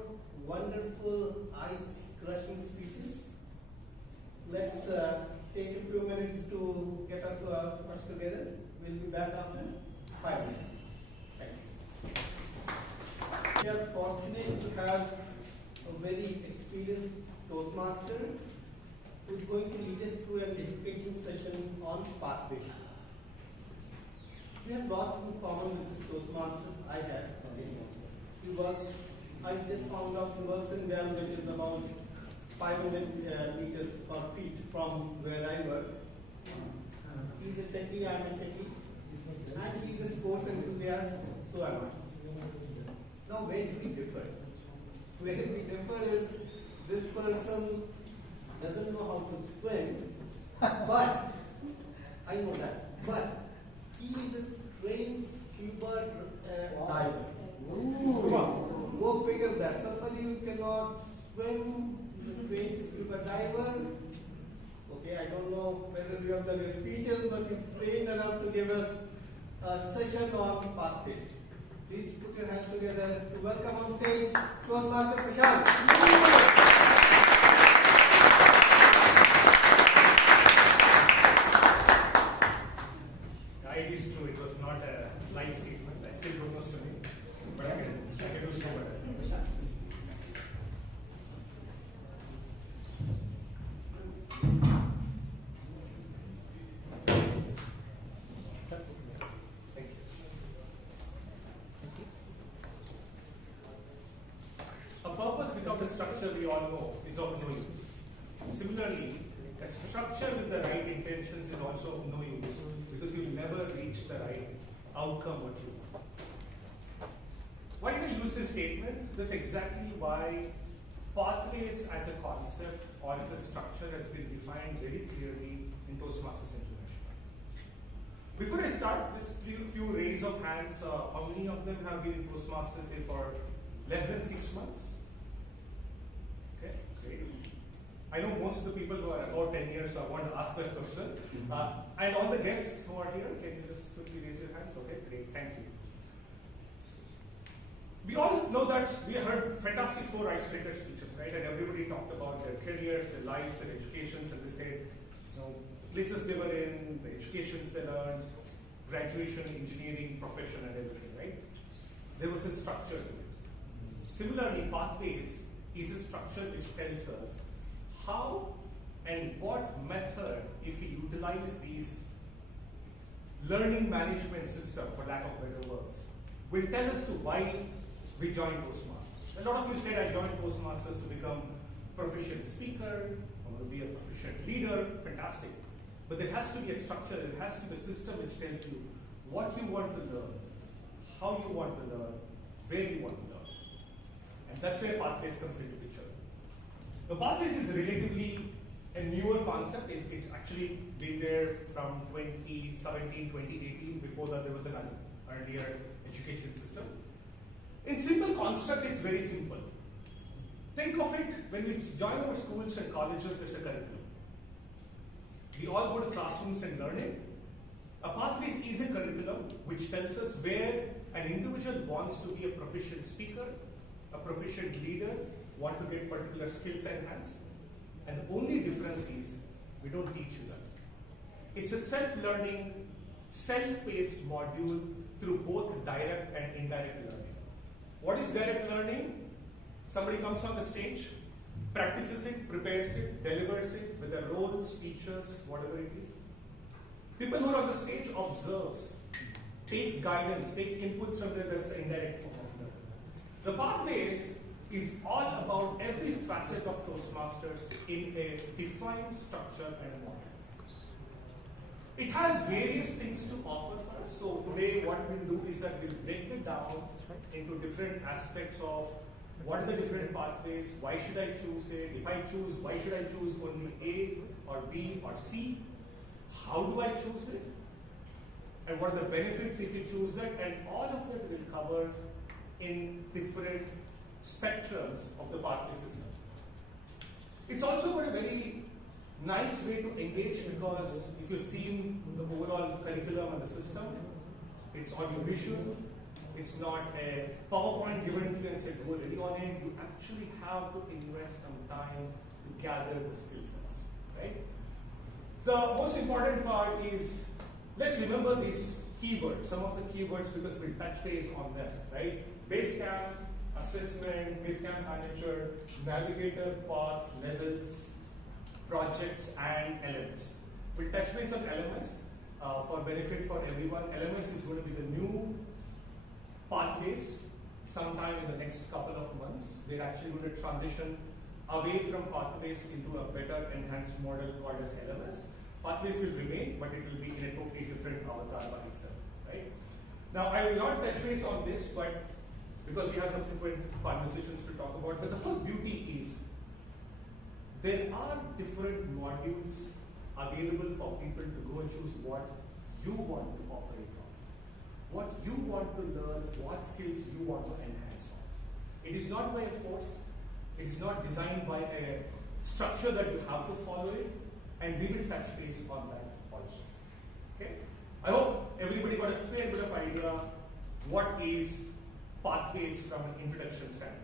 wonderful ice-crushing speeches. Let's take a few minutes to get our thoughts together. We'll be back after 5 minutes. Thank you. We are fortunate to have a very experienced Toastmaster who is going to lead us through an education session on pathways. We have lots in common with this Toastmaster I have. He works, I just found out he works in Delhi, which is about 500 meters or feet from where I work. He's a techie, I'm a techie. And he's a sports enthusiast, so am I. Now where do we differ? Where we differ is this person doesn't know how to swim, but I know that. But he is a trained scuba diver. Go figure that. Somebody who cannot swim is a trained scuba diver. Okay, I don't know whether you have done your speeches, but he's trained enough to give us a session on pathways. Please put your hands together to welcome on stage Toastmaster Prashanth. It is true, it was not a nice statement. I still don't know swimming, but I can do so better. Thank you. A purpose without a structure, we all know, is of no use. Similarly, a structure with the right intentions is also of no use, because you will never reach the right outcome what you want. Why did I use this statement? This is exactly why pathways as a concept or as a structure has been defined very clearly in Toastmasters International. Before I start, just few raise of hands. How many of them have been in Toastmasters say for less than 6 months? Okay, great. I know most of the people who are about 10 years, so I want to ask that question. And all the guests who are here, can you just quickly raise your hands? Okay, great, thank you. We all know that we heard fantastic 4 icebreaker speeches, right? And everybody talked about their careers, their lives, their educations, and they said, you know, places they were in, the educations they learned, graduation, engineering, profession, and everything, right? There was a structure to it. Similarly, pathways is a structure which tells us how and what method, if we utilize these learning management system, for lack of better words, will tell us to why we joined Toastmasters. A lot of you said I joined Toastmasters to become a proficient speaker, or to be a proficient leader, fantastic. But there has to be a structure, there has to be a system which tells you what you want to learn, how you want to learn, where you want to learn. And that's where pathways comes into picture. The pathways is relatively a newer concept. It actually been there from 2017, 2018. Before that, there was an earlier education system. In simple construct, it's very simple. Think of it, when we join our schools and colleges, there's a curriculum. We all go to classrooms and learn it. A pathways is a curriculum which tells us where an individual wants to be a proficient speaker, a proficient leader, want to get particular skills enhanced. And the only difference is, we don't teach you that. It's a self-learning, self-paced module through both direct and indirect learning. What is direct learning? Somebody comes on the stage, practices it, prepares it, delivers it with their role, speeches, whatever it is. People who are on the stage observes, take guidance, take inputs from there. That's the indirect form of learning. The pathways is all about every facet of Toastmasters in a defined structure and model. It has various things to offer for us. So today what we'll do is that we'll break it down into different aspects of what are the different pathways, why should I choose it, if I choose, why should I choose only A or B or C, how do I choose it, and what are the benefits if you choose that, and all of that will cover in different spectrums of the pathway system. It's also got a very nice way to engage, because if you've seen the overall curriculum and the system, it's audiovisual, it's not a PowerPoint given to you and said go ready on it. You actually have to invest some time to gather the skill sets, right? The most important part is, let's remember these keywords, some of the keywords, because we'll touch base on them, right? Basecamp, assessment, Basecamp manager, navigator, paths, levels, projects, and elements. We'll touch base on LMS for benefit for everyone. LMS is going to be the new pathways sometime in the next couple of months. We're actually going to transition away from pathways into a better enhanced model called as LMS. Pathways will remain, but it will be in a totally different avatar by itself, right? Now, I will not touch base on this, but because we have subsequent conversations to talk about, but the whole beauty is there are different modules available for people to go and choose what you want to operate on, what you want to learn, what skills you want to enhance on. It is not by a force, it is not designed by a structure that you have to follow it, and we will touch base on that also. Okay? I hope everybody got a fair bit of idea what is pathways from an introduction standpoint.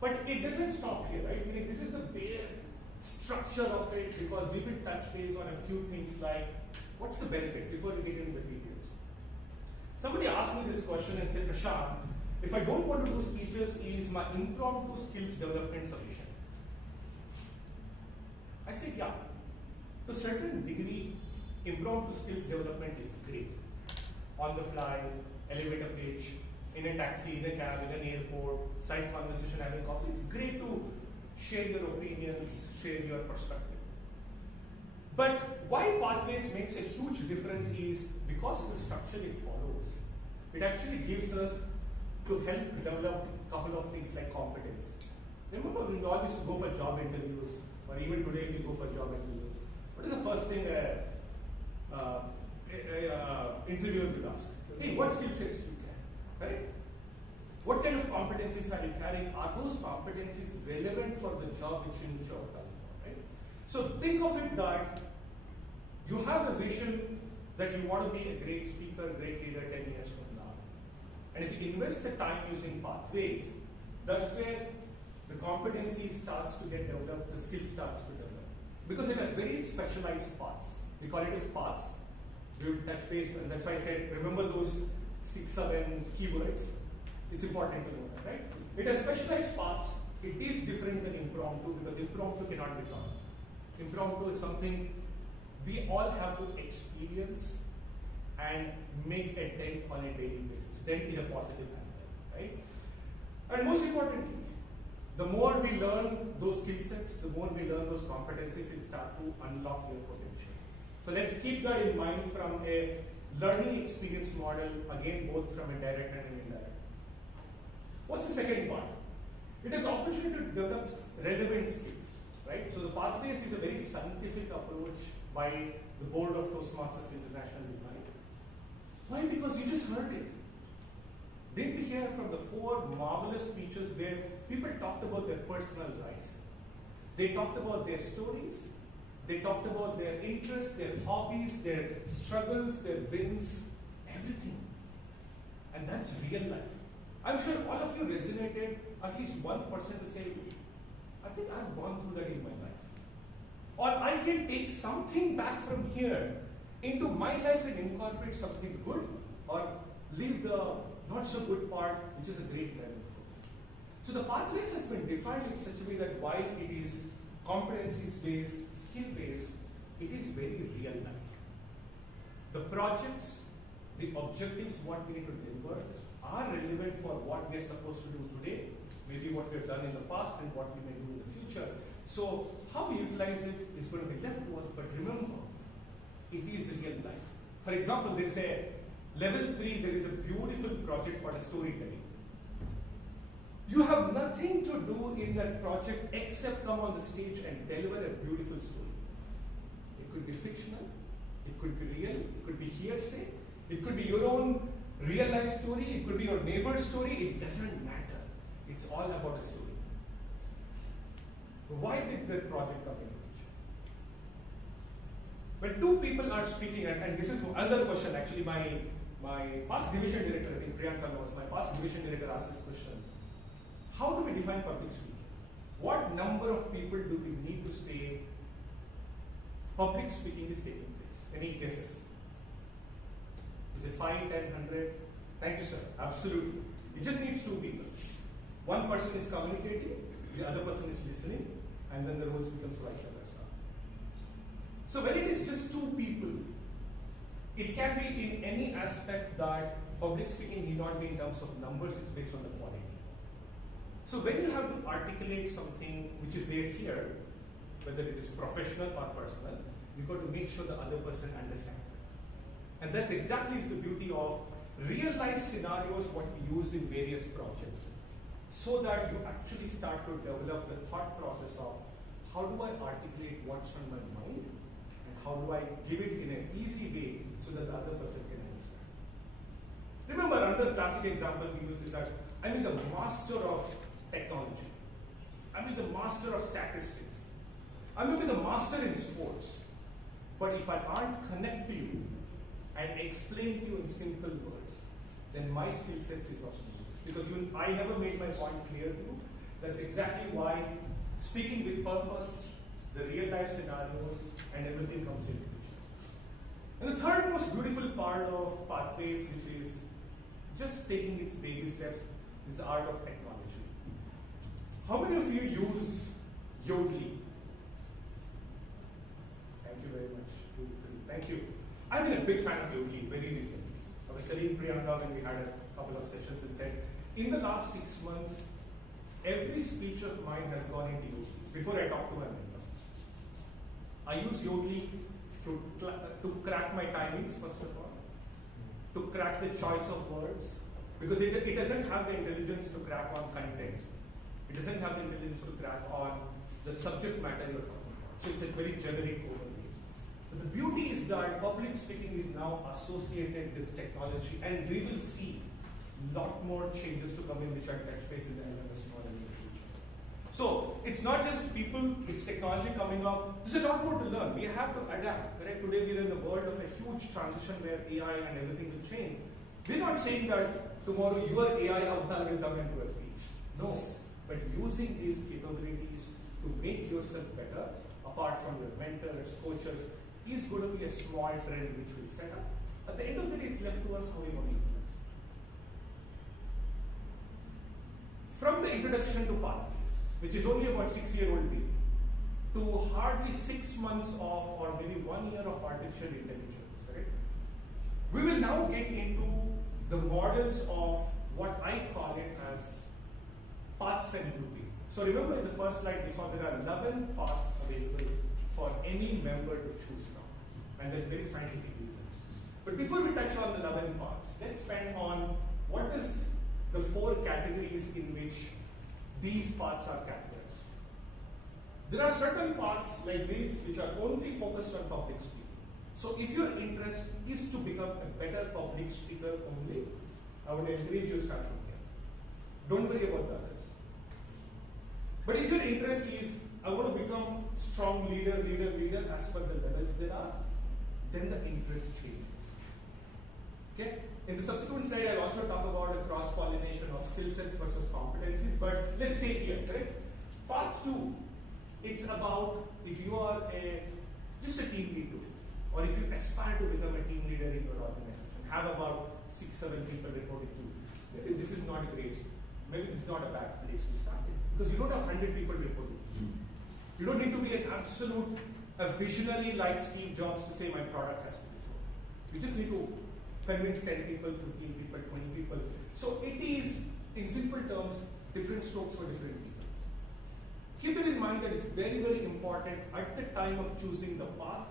But it doesn't stop here, right? Meaning this is the bare structure of it, because we will touch base on a few things like, what's the benefit before we get into the details? Somebody asked me this question and said, Prashanth, if I don't want to do speeches, is my impromptu skills development sufficient? I said, yeah. To a certain degree, impromptu skills development is great. On the fly, elevator pitch, in a taxi, in a cab, in an airport, side conversation, having coffee. It's great to share your opinions, share your perspective. But why pathways makes a huge difference is because of the structure it follows. It actually gives us to help develop a couple of things like competence. Remember, we always go for job interviews, or even today if you go for job interviews, what is the first thing interviewer will ask? Hey, what skill sets do you carry? Right? What kind of competencies are you carrying? Are those competencies relevant for the job which you are applying for? Right? So think of it that you have a vision that you want to be a great speaker, great leader 10 years from now. And if you invest the time using pathways, that's where the competency starts to get developed, the skill starts to develop. Because it has very specialized paths. We call it as paths. We will touch base, and that's why I said, remember those 6-7 keywords. It's important to know that, right? It has specialized paths. It is different than impromptu, because impromptu cannot be taught. Impromptu is something we all have to experience and make a dent on a daily basis. Dent in a positive manner, right? And most importantly, the more we learn those skill sets, the more we learn those competencies, it starts to unlock your potential. So let's keep that in mind from a learning experience model, again, both from a direct and an indirect. What's the second part? It is opportunity to develop relevant skills, right? So the pathways is a very scientific approach by the board of Toastmasters International design. Why? Because you just heard it. Did we hear from the 4 marvelous speeches where people talked about their personal lives? They talked about their stories, they talked about their interests, their hobbies, their struggles, their wins, everything. And that's real life. I'm sure all of you resonated, at least one person to say, I think I've gone through that in my life. Or I can take something back from here into my life and incorporate something good, or leave the not so good part, which is a great learning for me. So the pathways has been defined in such a way that while it is competencies-based, skill-based, it is very real life. The projects, the objectives, what we need to deliver are relevant for what we are supposed to do today, maybe what we have done in the past and what we may do in the future. So how we utilize it is going to be left to us, but remember, it is real life. For example, they say, level 3, there is a beautiful project called storytelling. You have nothing to do in that project except come on the stage and deliver a beautiful story. It could be fictional, it could be real, it could be hearsay, it could be your own real life story, it could be your neighbor's story, it doesn't matter. It's all about a story. Why did that project come in picture? When 2 people are speaking, and this is another question actually, my past division director, I think Priyanka knows, my past division director asked this question. How do we define public speaking? What number of people do we need to say public speaking is taking place? Any guesses? Is it 5, 10, 100? Thank you, sir. Absolutely. It just needs 2 people. One person is communicating, the other person is listening, and then the roles becomes vice versa. So when it is just 2 people, it can be in any aspect that public speaking need not be in terms of numbers, it's based on the quality. So when you have to articulate something which is there here, whether it is professional or personal, you've got to make sure the other person understands it. And that's exactly the beauty of real life scenarios, what we use in various projects, so that you actually start to develop the thought process of how do I articulate what's on my mind, and how do I give it in an easy way so that the other person can understand. Remember, another classic example we use is that I'm the master of technology. I'm the master of statistics. I'm the master in sports. But if I can't connect to you and explain to you in simple words, then my skill sets is of no use. Because I never made my point clear to you. That's exactly why speaking with purpose, the real life scenarios, and everything comes into picture. And the third most beautiful part of pathways, which is just taking its baby steps, is the art of technology. How many of you use Yodlee? Thank you very much. 2, 3. Thank you. I've been a big fan of Yodlee very recently. I was telling Priyanka when we had a couple of sessions and said, in the last 6 months, every speech of mine has gone into Yodlee before I talk to my members. I use Yodlee to crack my timings, first of all, to crack the choice of words, because it doesn't have the intelligence to crack on content. It doesn't have the intelligence to crack on the subject matter you're talking about. So it's a very generic overview. But the beauty is that public speaking is now associated with technology, and we will see a lot more changes to come in which are touch base in the LMS model in the future. So it's not just people, it's technology coming up. There's a lot more to learn. We have to adapt. Correct? Today we're in the world of a huge transition where AI and everything will change. We're not saying that tomorrow your AI avatar will come into a speech. No. But using these capabilities to make yourself better, apart from your mentors, coaches, is going to be a small trend which we'll set up. At the end of the day, it's left to us how we want to utilize. From the introduction to pathways, which is only about 6-year-old baby, to hardly 6 months of, or maybe 1 year of artificial intelligence, correct? We will now get into the models of what I call it as paths and grouping. So remember in the first slide we saw there are 11 paths available for any member to choose from. And there's very scientific reasons. But before we touch on the 11 paths, let's spend on what is the 4 categories in which these paths are categorized. There are certain paths like these which are only focused on public speaking. So if your interest is to become a better public speaker only, I would encourage you to start from here. Don't worry about the others. But if your interest is, I want to become strong leader as per the levels there are, then the interest changes. Okay? In the subsequent slide, I'll also talk about a cross-pollination of skill sets versus competencies, but let's stay here, correct? Part 2, it's about if you are just a team leader, or if you aspire to become a team leader in your organization, have about 6-7 people reporting to you. Maybe this is not a great, maybe this is not a bad place to start it, because you don't have 100 people reporting to you. You don't need to be an absolute, a visionary like Steve Jobs to say my product has to be so. You just need to convince 10 people, 15 people, 20 people. So it is, in simple terms, different strokes for different people. Keep it in mind that it's very, very important at the time of choosing the path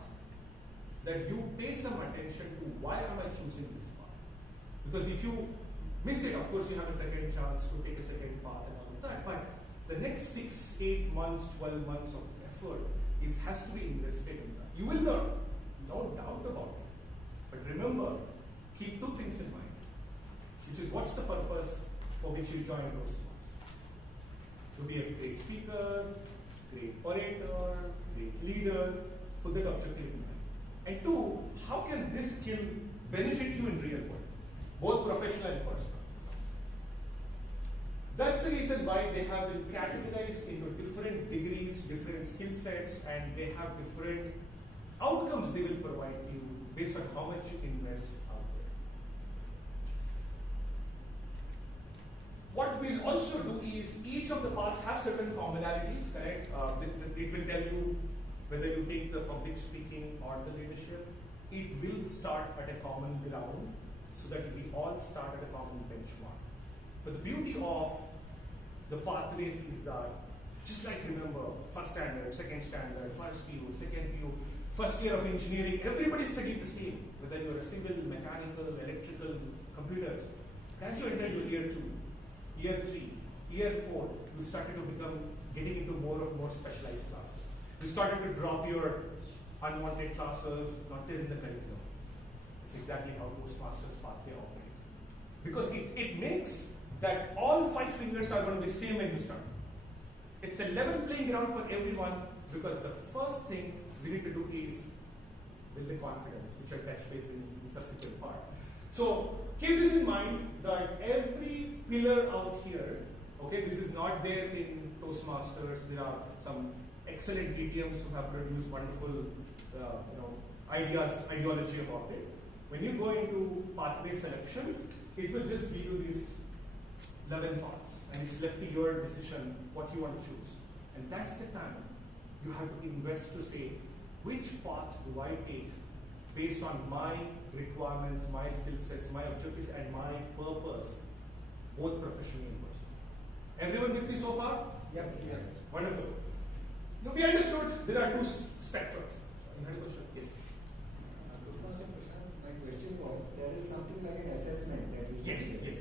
that you pay some attention to why am I choosing this path. Because if you miss it, of course you have a second chance to take a second path and all of that. But the next 6, 8 months, 12 months of effort has to be invested in that. You will learn, no doubt about it. But remember, keep 2 things in mind, which is what's the purpose for which you join Toastmasters. To be a great speaker, great orator, great leader, put that objective in mind. And 2, how can this skill benefit you in real world, both professional and personal? That's the reason why they have been categorized into different degrees, different skill sets, and they have different outcomes they will provide you based on how much you invest out there. What we'll also do is each of the paths have certain commonalities, correct? It will tell you whether you take the public speaking or the leadership. It will start at a common ground so that we all start at a common benchmark. But the beauty of the pathways is that, just like remember, first standard, second standard, first PU, second PU, first year of engineering, everybody studied the same, whether you're a civil, mechanical, electrical, computers. As you enter into year 2, year 3, year 4, you started to getting into more specialized classes. You started to drop your unwanted classes, not there in the curriculum. It's exactly how Toastmasters pathway operates. Because it makes that all 5 fingers are going to be same when you start. It's a level playing ground for everyone, because the first thing we need to do is build the confidence, which I touch base in subsequent part. So keep this in mind that every pillar out here, okay, this is not there in Toastmasters. There are some excellent DTMs who have produced wonderful ideology about it. When you go into pathway selection, it will just give you these 11 paths, and it's left to your decision what you want to choose. And that's the time you have to invest to say, which path do I take based on my requirements, my skill sets, my objectives, and my purpose, both professionally and personally. Everyone with me so far? Yep. Yes. Wonderful. Now we understood there are 2 spectrums. You had a question? Yes. Toastmaster Prashanth, my question was, there is something like an assessment that you Yes, yes.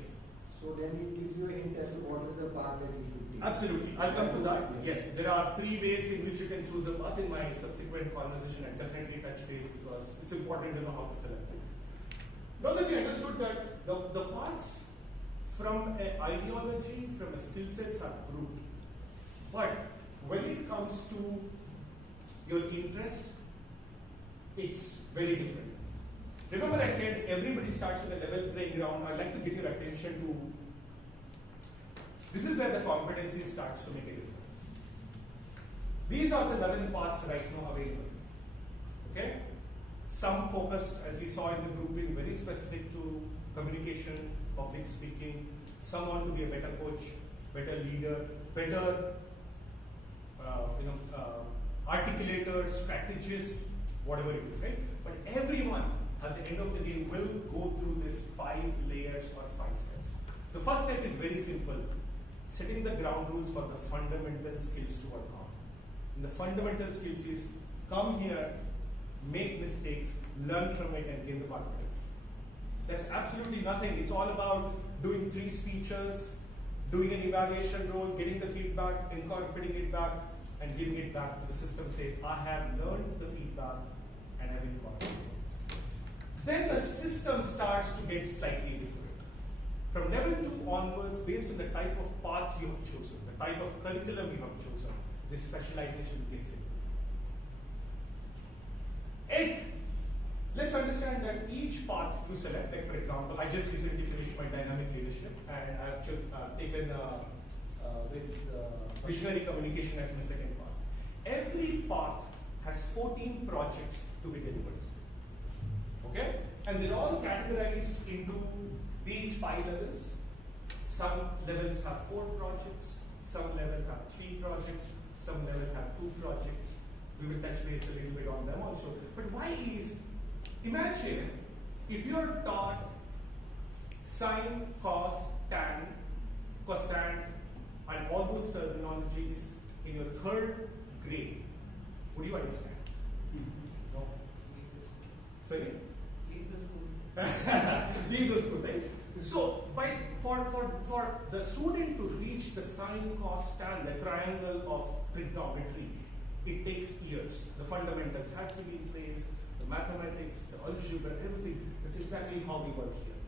So then it gives you a hint as to what is the path that you should take. Absolutely. I'll come to that. Yes, there are 3 ways in which you can choose a path. In my subsequent conversation, I definitely touch base because it's important to know how to select it. Now that we understood that the paths from an ideology, from a skill sets are grouped. But when it comes to your interest, it's very different. Remember I said everybody starts with a level playing ground. I'd like to get your attention to, this is where the competency starts to make a difference. These are the 11 paths right now available. Okay? Some focused, as we saw in the grouping, very specific to communication, public speaking. Some want to be a better coach, better leader, better articulator, strategist, whatever it is, right? But everyone at the end of the day will go through this 5 layers or 5 steps. The first step is very simple, setting the ground rules for the fundamental skills to work on. And the fundamental skills is come here, make mistakes, learn from it, and gain the confidence. That's absolutely nothing. It's all about doing 3 speeches, doing an evaluation role, getting the feedback, incorporating it back, and giving it back to the system. Say, I have learned the feedback and have incorporated it. Then the system starts to get slightly different. From level 2 onwards, based on the type of path you have chosen, the type of curriculum you have chosen, this specialization gets in. 8. Let's understand that each path you select, like for example, I just recently finished my dynamic leadership and I've taken with visionary communication as my second path. Every path has 14 projects to be delivered. Okay? And they're all categorized into these 5 levels. Some levels have 4 projects, some levels have 3 projects, some levels have 2 projects. We will touch base a little bit on them also. But why is, imagine if you're taught sine, cos, tan, cosine, and all those terminologies in your 3rd grade, would you understand? No. Sorry? Leave the school. Leave the school, right? So, for the student to reach the sine, cos, tan, the triangle of trigonometry, it takes years. The fundamentals have to be in place, the mathematics, the algebra, everything. That's exactly how we work here.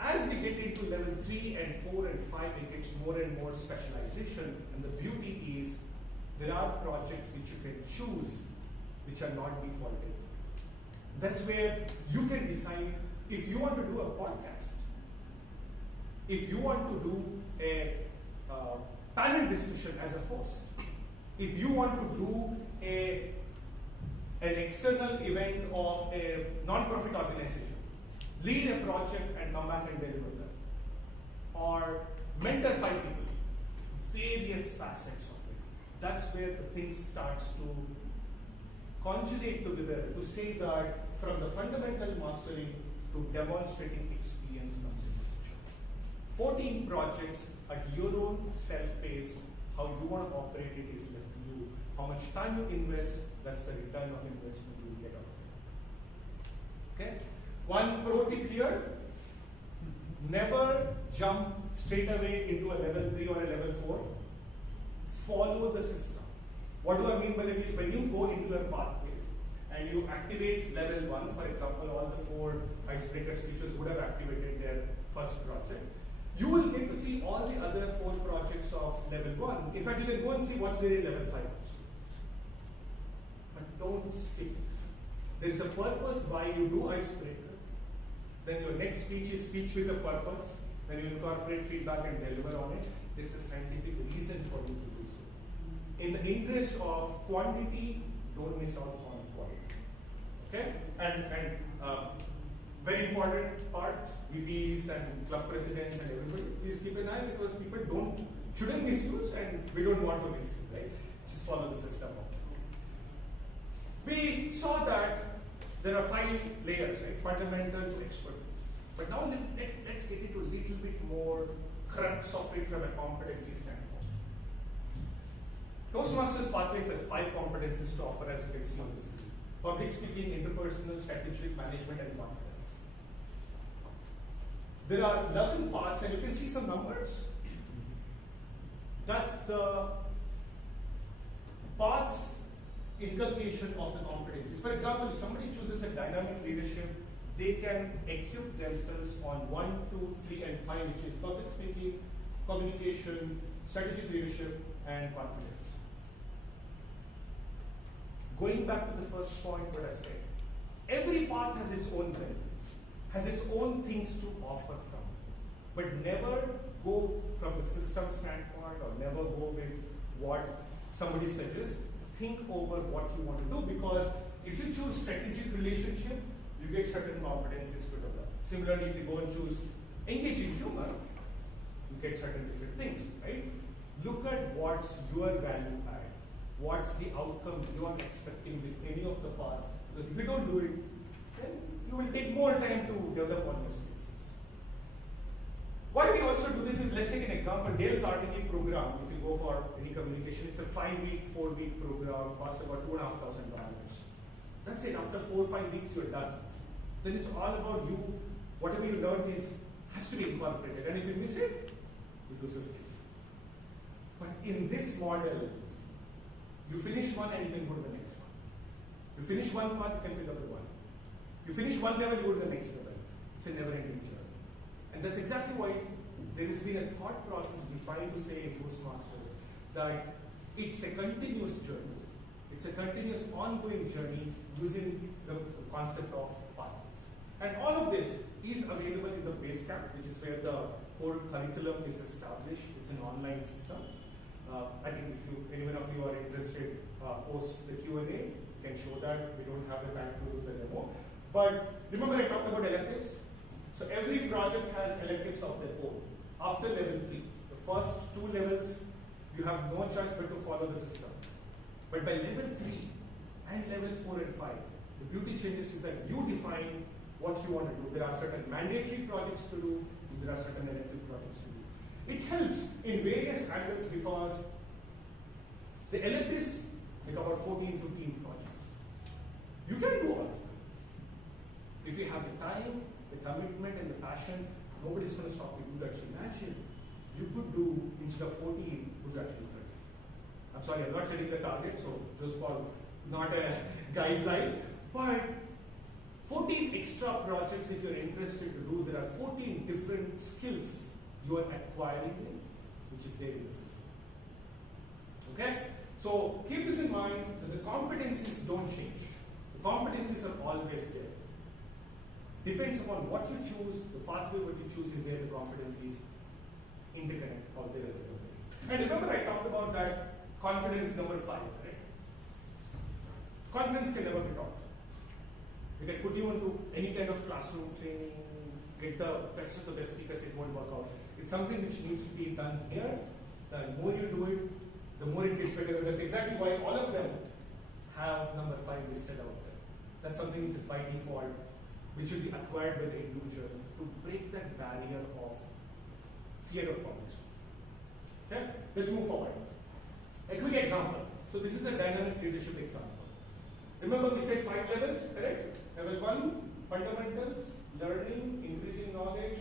As we get into level 3 and 4 and 5, it gets more and more specialization, and the beauty is there are projects which you can choose which are not defaulted. That's where you can decide if you want to do a podcast, if you want to do a panel discussion as a host, if you want to do an external event of a non-profit organization, lead a project and come back and deliver them, or mentor 5 people, various facets of it. That's where the thing starts to conjugate together to say that from the fundamental mastery to demonstrating experience comes in the picture. 14 projects at your own self-pace. How you want to operate it is left to you. How much time you invest, that's the return of investment you will get out of it. Okay? One pro tip here, never jump straight away into a level 3 or a level 4. Follow the system. What do I mean by that is when you go into your pathways and you activate level 1, for example, all the 4 icebreaker speeches would have activated their first project. You will get to see all the other 4 projects of level 1. In fact, you can go and see what's there in level 5. But don't stick. There is a purpose why you do icebreaker. Then your next speech is speech with a purpose. Then you incorporate feedback and deliver on it. There is a scientific reason for you to do so. In the interest of quantity, don't miss out on quality. Okay? And very important part, VPs and club presidents and everybody, please keep an eye because people shouldn't misuse and we don't want to misuse, right? Just follow the system. We saw that there are 5 layers, right? Fundamental to expertise. But now let's get into a little bit more crux of it from a competency standpoint. Toastmasters Pathways has 5 competencies to offer, as you can see on the screen. Public speaking, interpersonal, strategic, management, and confidence. There are 11 parts, and you can see some numbers. That's the paths inculcation of the competencies. For example, if somebody chooses a dynamic leadership, they can equip themselves on 1, 2, 3, and 5, which is public speaking, communication, strategic leadership, and confidence. Going back to the first point, what I said, every path has its own benefits, has its own things to offer from, but never go from the system standpoint or never go with what somebody suggests. Think over what you want to do, because if you choose strategic relationship, you get certain competencies to develop. Similarly, if you go and choose engaging humor, you get certain different things, right? Look at what's your value add, what's the outcome you are expecting with any of the paths, because if you don't do it, then you will take more time to develop on your skills. Why we also do this is, let's take an example, Dale Carnegie program. If you go for any communication, it's a 5-week, 4-week program, costs about $2,500. That's it. After 4 or 5 weeks, you're done. Then it's all about you. Whatever you learned has to be incorporated. And if you miss it, you lose the skills. But in this model, you finish one and you can go to the next one. You finish one part, you can pick up the one. You finish one level, you go to the next level. It's a never-ending journey. And that's exactly why there has been a thought process defined to say in Toastmasters that it's a continuous journey. It's a continuous ongoing journey using the concept of pathways. And all of this is available in the base camp, which is where the core curriculum is established. It's an online system. I think if any one of you are interested, post the Q&A, you can show that. We don't have the time to do the demo. But remember I talked about electives? So every project has electives of their own. After level 3, the first 2 levels, you have no choice but to follow the system. But by level 3 and level 4 and 5, the beauty changes is that you define what you want to do. There are certain mandatory projects to do, and there are certain elective projects to do. It helps in various angles because the electives make about 14, 15 projects. You can do all of them. If you have the time, the commitment, and the passion, nobody's going to stop you to do that. So imagine you could do, instead of 14, could do actually 30. I'm sorry, I'm not setting the target, so just for not a guideline, but 14 extra projects if you're interested to do. There are 14 different skills you are acquiring, which is there in the system. Okay? So keep this in mind that the competencies don't change. The competencies are always there. Depends upon what you choose, the pathway what you choose is where the competencies interconnect or there. And remember I talked about that confidence number 5, right? Confidence can never be taught. You can put you into any kind of classroom training, get the best of the best speakers, it won't work out. It's something which needs to be done here. The more you do it, the more it gets better. That's exactly why all of them have number 5 listed out there. That's something which is by default, which will be acquired by the individual to break that barrier of fear of public speaking. Okay? Let's move forward. A quick example. So this is a dynamic leadership example. Remember we said 5 levels, correct? Level 1, fundamentals, learning, increasing knowledge,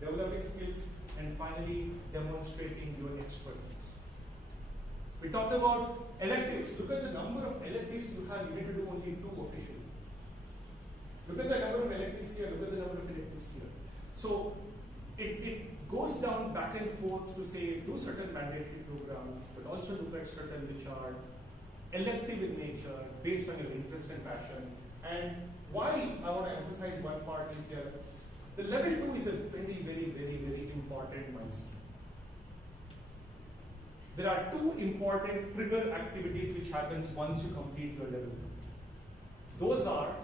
developing skills, and finally demonstrating your expertise. We talked about electives. Look at the number of electives you have. You need to do only 2 officially. Look at the number of electives here, look at the number of electives here. So it goes down back and forth to say do certain mandatory programs, but also look at certain which are elective in nature based on your interest and passion. And why I want to emphasize one part is here, the level 2 is a very, very, very, very important milestone. There are 2 important trigger activities which happens once you complete your level 2. Those are,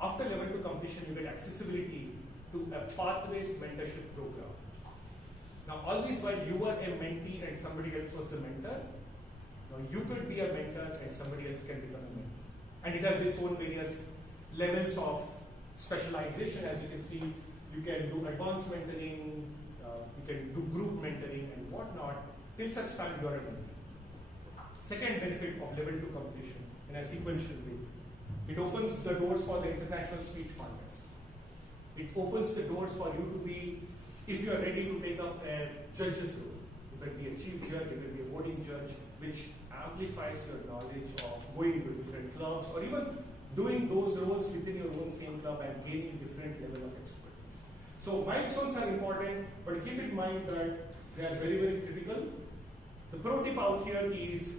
after level 2 completion, you get accessibility to a pathways mentorship program. Now, all this while you were a mentee and somebody else was the mentor, now you could be a mentor and somebody else can become a mentor. And it has its own various levels of specialization. As you can see, you can do advanced mentoring, you can do group mentoring and whatnot, till such time you are a mentor. Second benefit of level 2 completion in a sequential way. It opens the doors for the international speech contest. It opens the doors for you to be, if you are ready to take up a judge's role. You can be a chief judge, you can be a voting judge, which amplifies your knowledge of going to different clubs or even doing those roles within your own same club and gaining different level of expertise. So milestones are important, but keep in mind that they are very, very critical. The pro tip out here is,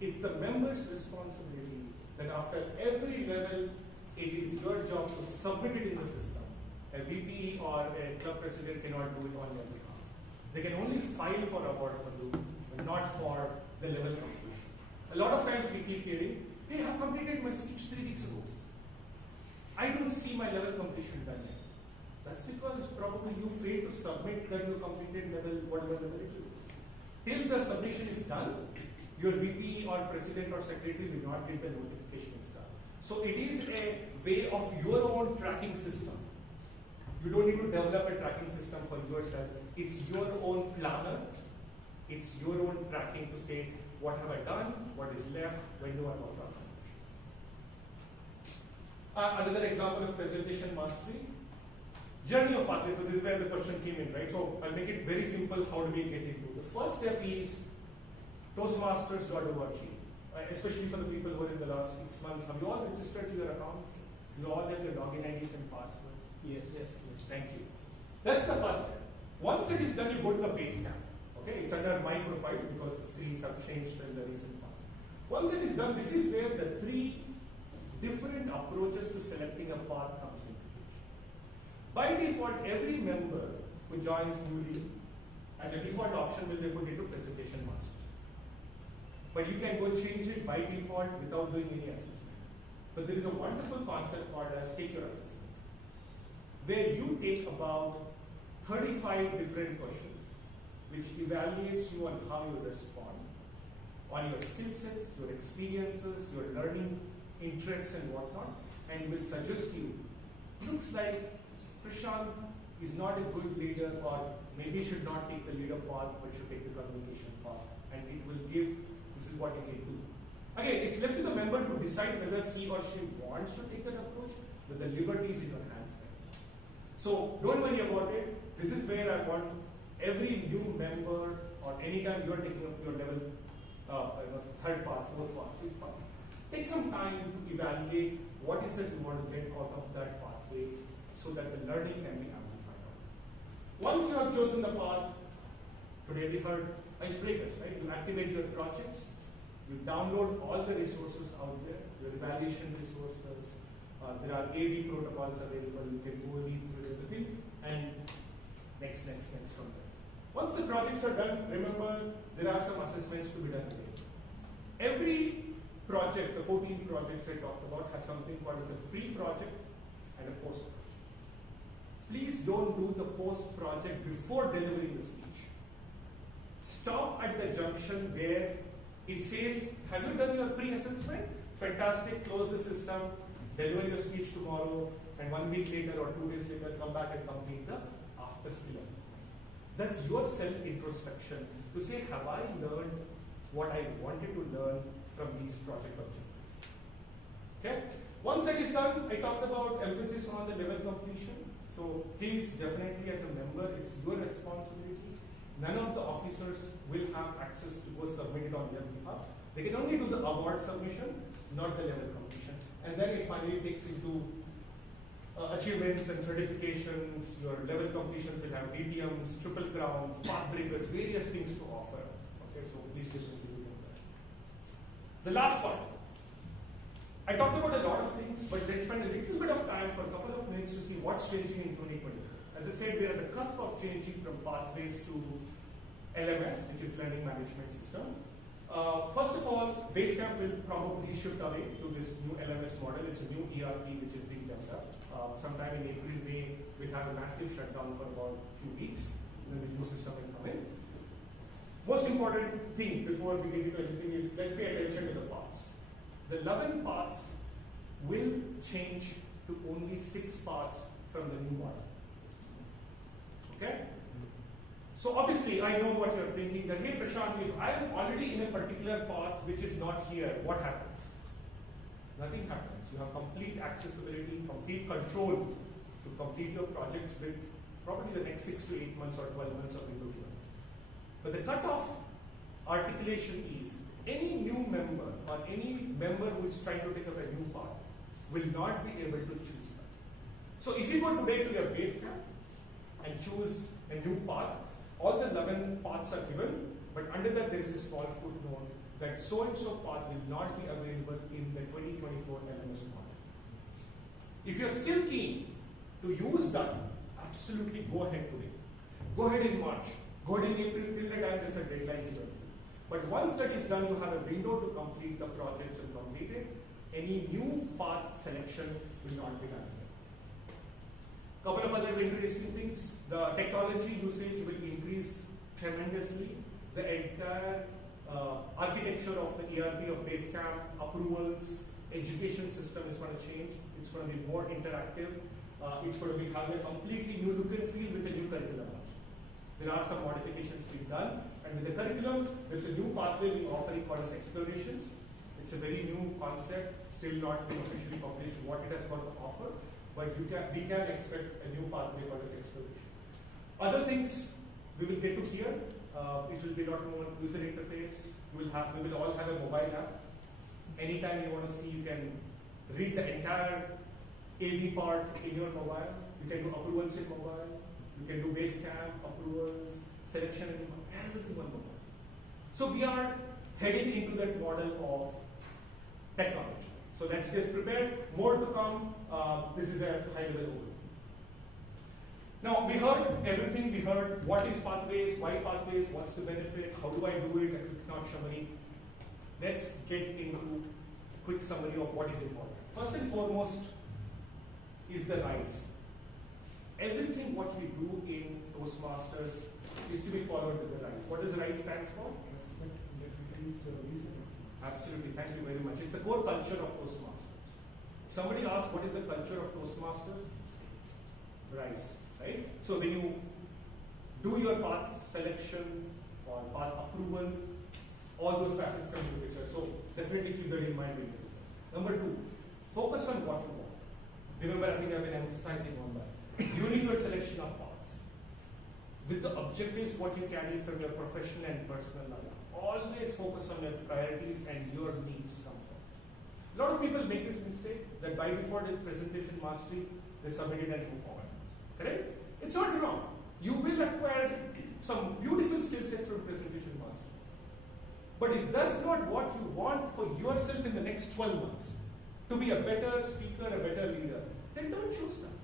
it's the member's responsibility that after every level, it is your job to submit it in the system. A VP or a club president cannot do it on your behalf. They can only file for award for you, but not for the level completion. A lot of times we keep hearing, hey, I've completed my speech 3 weeks ago. I don't see my level completion done yet. That's because probably you failed to submit that you completed level, whatever level it is. Till the submission is done, your VP or president or secretary will not get the notification it's done. So it is a way of your own tracking system. You don't need to develop a tracking system for yourself. It's your own planner. It's your own tracking to say, what have I done? What is left? When do I want to accomplish? Another example of presentation mastery. Journey of pathways. So this is where the question came in, right? So I'll make it very simple. How do we get into it? The first step is Toastmasters.org. Especially for the people who are in the last 6 months. Have you all registered your accounts? You all have your login IDs and passwords? Yes. Thank you. That's the first step. Once it is done, you go to the base camp. Okay, it's under my profile because the screens have changed in the recent past. Once it is done, this is where the 3 different approaches to selecting a path comes into picture. By default, every member who joins newly, as a default option, will be put into presentation master. But you can go change it by default without doing any assessment. But there is a wonderful concept called as take your assessment, where you take about 35 different questions, which evaluates you on how you respond, on your skill sets, your experiences, your learning interests and whatnot, and will suggest you, looks like Prashanth is not a good leader, or maybe should not take the leader path, but should take the communication path, and it will give, this is what you can do. Again, it's left to the member to decide whether he or she wants to take that approach, but the liberty is in your hands. So don't worry about it. This is where I want every new member, or anytime you are taking up your level, third path, fourth path, fifth path, take some time to evaluate what is that you want to get out of that pathway so that the learning can be amplified. Once you have chosen the path, today we heard icebreakers, right? You activate your projects, you download all the resources out there, your evaluation resources, there are AV protocols available, you can go read through everything, and next from there. Once the projects are done, remember there are some assessments to be done today. Every project, the 14 projects I talked about, has something called as a pre-project and a post-project. Please don't do the post-project before delivering the speech. Stop at the junction where it says, have you done your pre-assessment? Fantastic, close the system, deliver your speech tomorrow, and 1 week later or 2 days later, come back and complete the after-skill assessment. That's your self-introspection to say, have I learned what I wanted to learn from these project objectives? Okay? Once that is done, I talked about emphasis on the level completion. So please, definitely as a member, it's your responsibility. None of the officers will have access to go submit it on their behalf. They can only do the award submission, not the level completion. And then it finally takes into achievements and certifications. Your level completions will have DTMs, triple crowns, path breakers, various things to offer. Okay, so please listen to that. The last one. I talked about a lot of things, but let's spend a little bit of time for a couple of minutes to see what's changing in 2024. As I said, we are at the cusp of changing from pathways to LMS, which is Learning Management System. First of all, Basecamp will probably shift away to this new LMS model. It's a new ERP which is being developed. Sometime in April, May, we'll have a massive shutdown for about a few weeks. Then the new system will come in. Most important thing before we get into anything is let's pay attention to the paths. The 11 paths will change to only 6 paths from the new model. Okay? So obviously, I know what you're thinking, that hey Prashanth, if I am already in a particular path which is not here, what happens? Nothing happens. You have complete accessibility, complete control to complete your projects with probably the next 6 to 8 months or 12 months of window here. But the cutoff articulation is any new member or any member who is trying to take up a new path will not be able to choose that. So if you go today to your base camp and choose a new path, all the 11 paths are given, but under that there is a small footnote that so-and-so path will not be available in the 2024 LMS model. If you're still keen to use that, absolutely go ahead today. Go ahead in March. Go ahead in April, till the time there's a deadline given. But once that is done, you have a window to complete the projects and complete it. Any new path selection will not be done. Couple of other interesting things. The technology usage will increase tremendously. The entire architecture of the ERP of Basecamp, approvals, education system is going to change. It's going to be more interactive. It's going to be having a completely new look and feel with a new curriculum. There are some modifications being done. And with the curriculum, there's a new pathway we're offering called as explorations. It's a very new concept, still not been officially published what it has got to offer, but we can expect a new pathway called as exploration. Other things we will get to here. It will be a lot more user interface. We will all have a mobile app. Anytime you want to see, you can read the entire AV part in your mobile. You can do approvals in mobile. You You can do base camp, approvals, selection, and everything on mobile. So we are heading into that model of technology. So let's get prepared. More to come. This is a high-level overview. Now, we heard everything. We heard what is pathways, why pathways, what's the benefit, how do I do it, it's not Shamani. Let's get into quick summary of what is important. First and foremost is the RISE. Everything what we do in Toastmasters is to be followed with the RISE. What does RISE stand for? Absolutely, thank you very much. It's the core culture of Toastmasters. Somebody asked what is the culture of Toastmasters? RISE, right? So when you do your path selection or path approval, all those facets come into the picture. So definitely keep that in mind. Number two, focus on what you want. Remember, I think I've been emphasizing on that. You need your selection of paths with the objectives what you carry from your professional and personal life. Always focus on your priorities and your needs come first. A lot of people make this mistake that by default it's presentation mastery, they submit it and move forward. Correct? It's not wrong. You will acquire some beautiful skill sets from presentation mastery. But if that's not what you want for yourself in the next 12 months, to be a better speaker, a better leader, then don't choose that.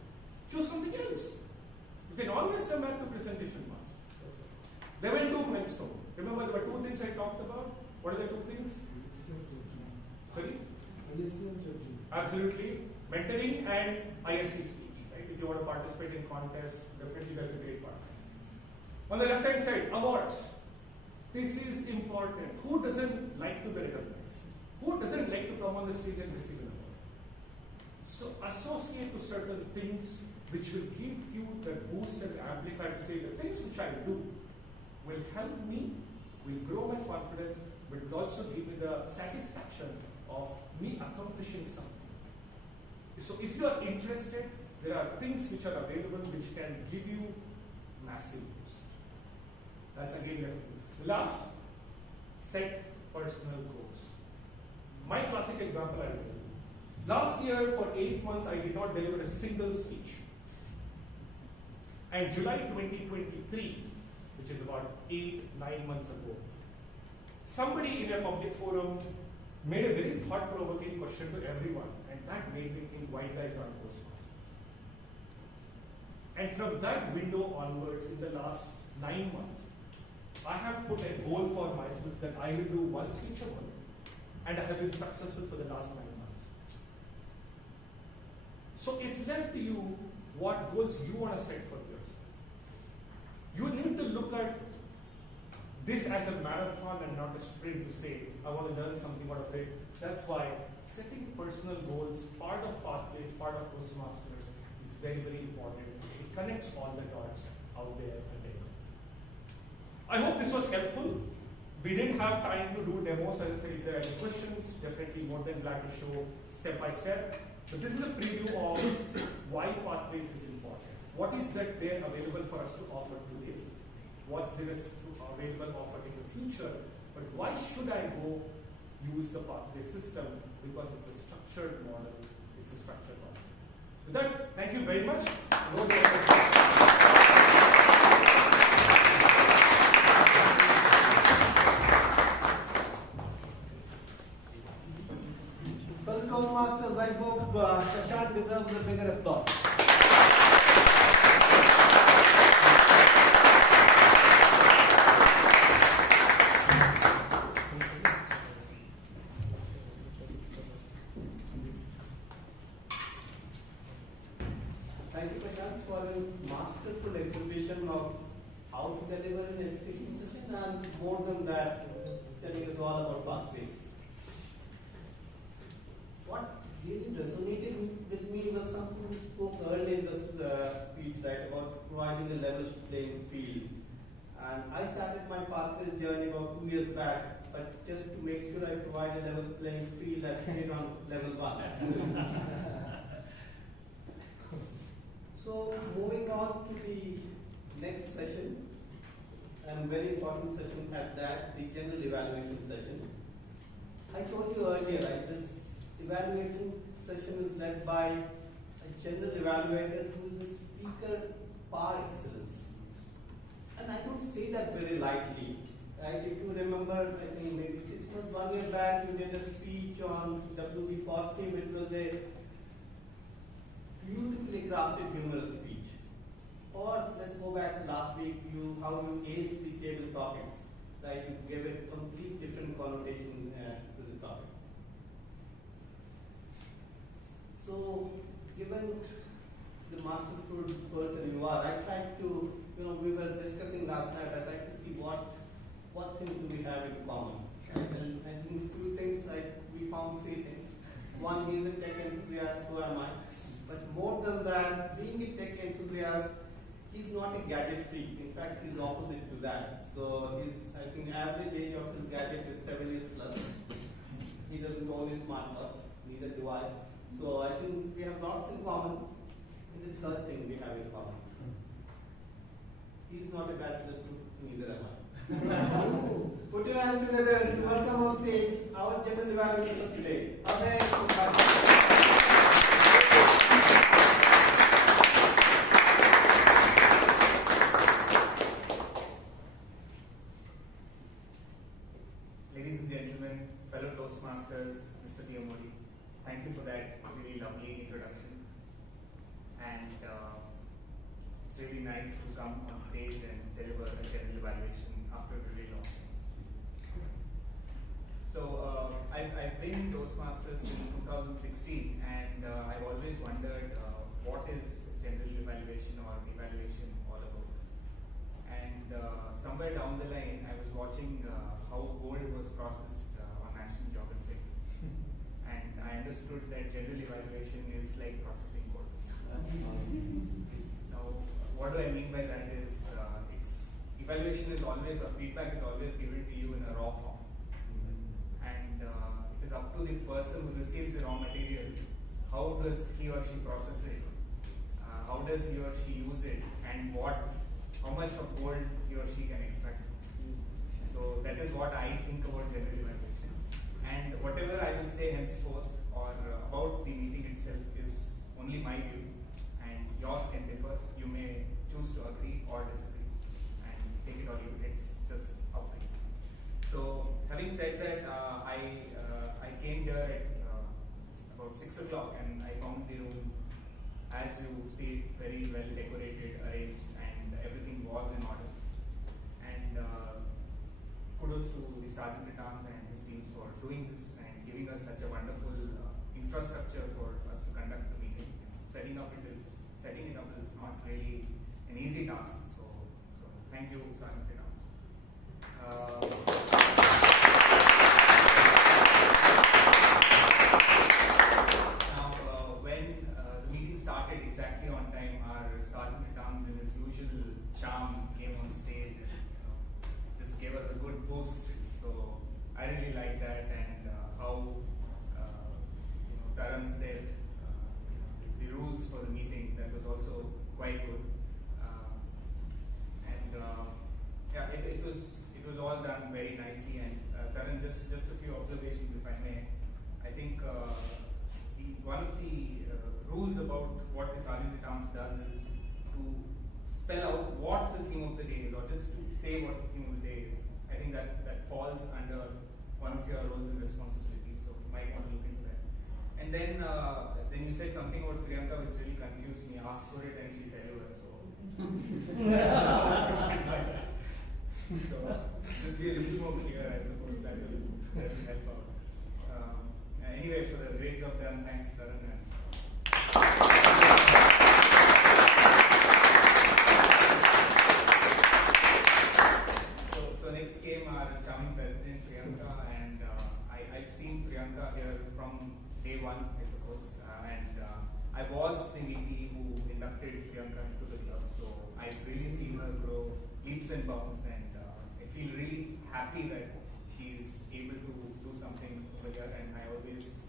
Choose something else. You can always come back to presentation mastery. Level 2 milestone. Remember there were two things I talked about. What are the two things? Sorry? Absolutely. Mentoring and ISC speech. Right? If you want to participate in contests, definitely that's a great part. On the left hand side, awards. This is important. Who doesn't like to be recognized? Who doesn't like to come on the stage and receive an award? So associate to certain things which will give you the boost and amplify to say the things which I do will help me, will grow my confidence, but will also give me the satisfaction of me accomplishing something. So if you are interested, there are things which are available which can give you massive boost. That's again left. Last, set personal goals. My classic example I will tell you. Last year for 8 months I did not deliver a single speech. And July 2023, which is about 8-9 months ago, somebody in a public forum made a very thought-provoking question to everyone, and that made me think, why did I join Toastmasters? And from that window onwards, in the last 9 months, I have put a goal for myself that I will do one speech a month, and I have been successful for the last 9 months. So it's left to you what goals you want to set for yourself. You need to look at this as a marathon and not a sprint to say, I want to learn something out of it. That's why setting personal goals, part of pathways, part of Toastmasters, is very, very important. It connects all the dots out there and there. I hope this was helpful. We didn't have time to do demos. As I said, if there are any questions, definitely more than glad to show step by step. But this is a preview of why pathways is important. What is that there available for us to offer today? What's there is available offered in the future? But why should I go use the pathway system? Because it's a structured model, it's a structured concept. With that, thank you very much. Well, Toastmasters, I hope Prashanth deserves a bigger applause. Thank you, Prashanth, for a masterful exhibition of how to deliver an education session, and more than that, telling us all about pathways. What really resonated with me was something we spoke earlier in this speech, right, about providing a level playing field. And I started my pathways journey about 2 years back, but just to make sure I provide a level playing field, I stayed on level 1. So moving on to the next session, and very important session at that, the general evaluation session. I told you earlier, right, this evaluation session is led by a general evaluator who is a speaker par excellence. And I don't say that very lightly. Right? If you remember, I think maybe 6 months, 1 year back, you did a speech on WB40, which was a beautifully crafted, humorous speech. Or let's go back last week, how you aced the table topics. Right? You gave a complete different connotation to the topic. So, given the masterful person you are, I'd like to, we were discussing last night, I'd like to see what things do we have in common. Right? And I think few things, like we found 3 things. One, he's a tech enthusiast, so am I. But more than that, being a tech enthusiast, he's not a gadget freak. In fact, he's opposite to that. So I think average age of his gadget is 7 years plus. He doesn't own a smartwatch, neither do I. So I think we have lots in common. And the third thing we have in common. He's not a bachelor, so neither am I. Put your hands together to welcome on stage our general evaluator for today, Abhay. Ladies and gentlemen, fellow Toastmasters, Mr. Diamodi, thank you for that really lovely introduction. And it's really nice to come on stage and deliver a general evaluation after a really long time. So I've been in Toastmasters since 2016, and I've always wondered what is general evaluation or evaluation all about. And somewhere down the line, I was watching how gold was processed on National Geographic, and I understood that general evaluation is like processing gold. Now, what do I mean by that is, evaluation is always, or feedback is always given to you in a raw form. And it is up to the person who receives the raw material, how does he or she process it, how does he or she use it, and how much of gold he or she can extract. So that is what I think about general evaluation. And whatever I will say henceforth or about the meeting itself is only my view, and yours can differ. You may choose to agree or disagree, and take it or leave it. It's just up to you. So having said that, I came here at about 6 o'clock, and I found the room, as you see, very well decorated, arranged, and everything was in order. And kudos to the Sergeant at Arms and his teams for doing this and giving us such a wonderful infrastructure for us to conduct the meeting. Setting it up is not really an easy task. So thank you, Sergeant at Arms. When the meeting started exactly on time, our Sergeant at Arms, in his usual charm, came on stage and just gave us a good boost. So I really like that, and how Taran said the rules for the meeting, that was also quite good. Yeah, it was all done very nicely. And Taran, just a few observations, if I may. I think one of the rules about what the Sergeant at Arms does is to spell out what the theme of the day is, or just to say what the theme of the day is. I think that falls under one of your roles and responsibilities, so you might want to look into that. And then you said something about Priyanka which really confused me. Ask for it and she'll tell you that. So just be a little more clear, I suppose. That will help out. Anyway, for the great job done, thanks, Taran. So next came our charming president, Priyanka, and I've seen Priyanka here from day one, I suppose, and I was the VP who inducted Priyanka into the club, so I've really seen her grow leaps and bounds, and I feel really happy that she's able to do something over here, and I always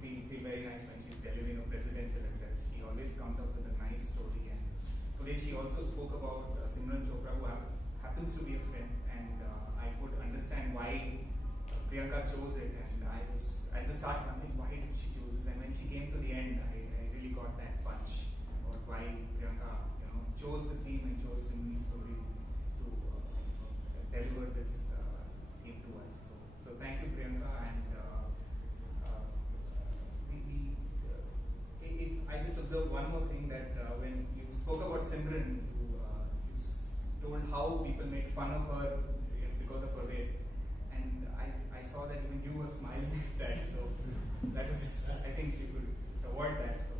feel very nice when she's delivering a presidential address. She always comes up with a nice story, and today she also spoke about Simran Chopra, who happens to be a friend, and I could understand why Priyanka chose it, and I was at the start wondering why did she choose this, and when she came to the end, I really got that punch about why Priyanka chose the theme and chose Simri's story to deliver this theme to us. So thank you, Priyanka, and if I just observed one more thing, that when you spoke about Simran, you told how people made fun of her because of her weight, and I saw that even you were smiling at that. So that was, I think you could just avoid that. So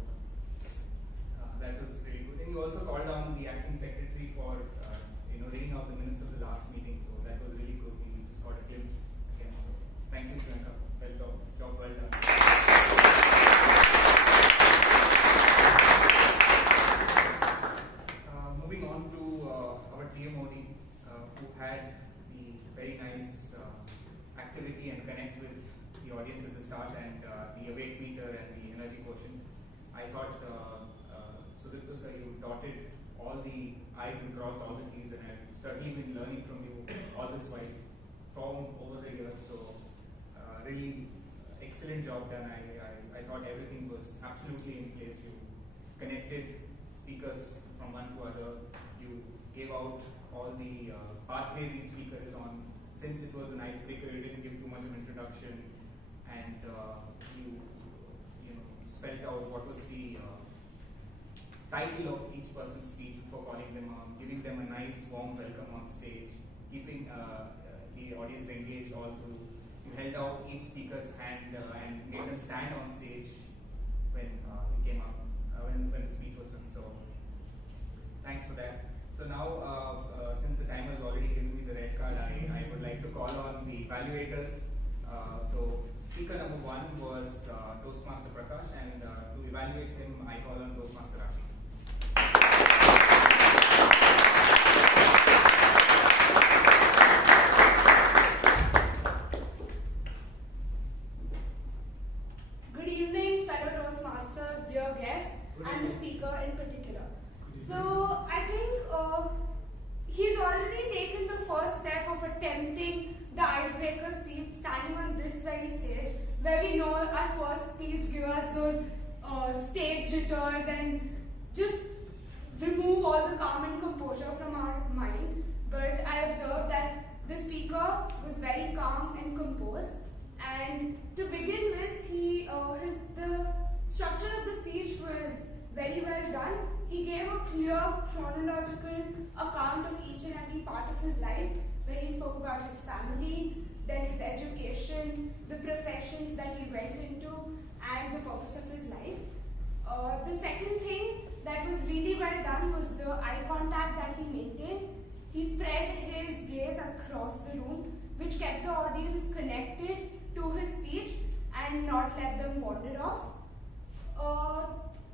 that was really good. And you also called on the acting secretary for reading out the minutes of the last meeting. So that was really good. We just got a glimpse again. So thank you, Priyanka. Well done. Job well done. Moving on to our TMOD, who had the very nice activity and connect with the audience at the start, and the awake meter and the energy quotient. I thought, Sudipto sir, you dotted all the I's and crossed all the T's, and I've certainly been learning from you all this while from over the years. So really excellent job done. I thought everything was absolutely in place. You connected speakers from one to other. You gave out all the pathways each speaker is on. Since it was an icebreaker, you didn't give too much of an introduction, and you spelled out what was the title of each person's speech before calling them on, giving them a nice warm welcome on stage, keeping the audience engaged all through. You held out each speaker's hand and made them stand on stage when it came up, when the speech was done. So thanks for that. So now, since the timer has already given me the red card, I would like to call on the evaluators. So speaker number 1 was Toastmaster Prakash, and to evaluate him, I call on Toastmaster Rashi. Good evening, fellow Toastmasters, dear guests, and the speaker in particular. So, I think he's already taken the first step of attempting the icebreaker speech, standing on this very stage, where we know our first speech give us those stage jitters and just remove all the calm and composure from our mind. But I observed that the speaker was very calm and composed. And to begin with, the structure of the speech was very well done. He gave a clear chronological account of each and every part of his life, where he spoke about his family, then his education, the professions that he went into, and the purpose of his life. The second thing that was really well done was the eye contact that he maintained. He spread his gaze across the room, which kept the audience connected to his speech and not let them wander off.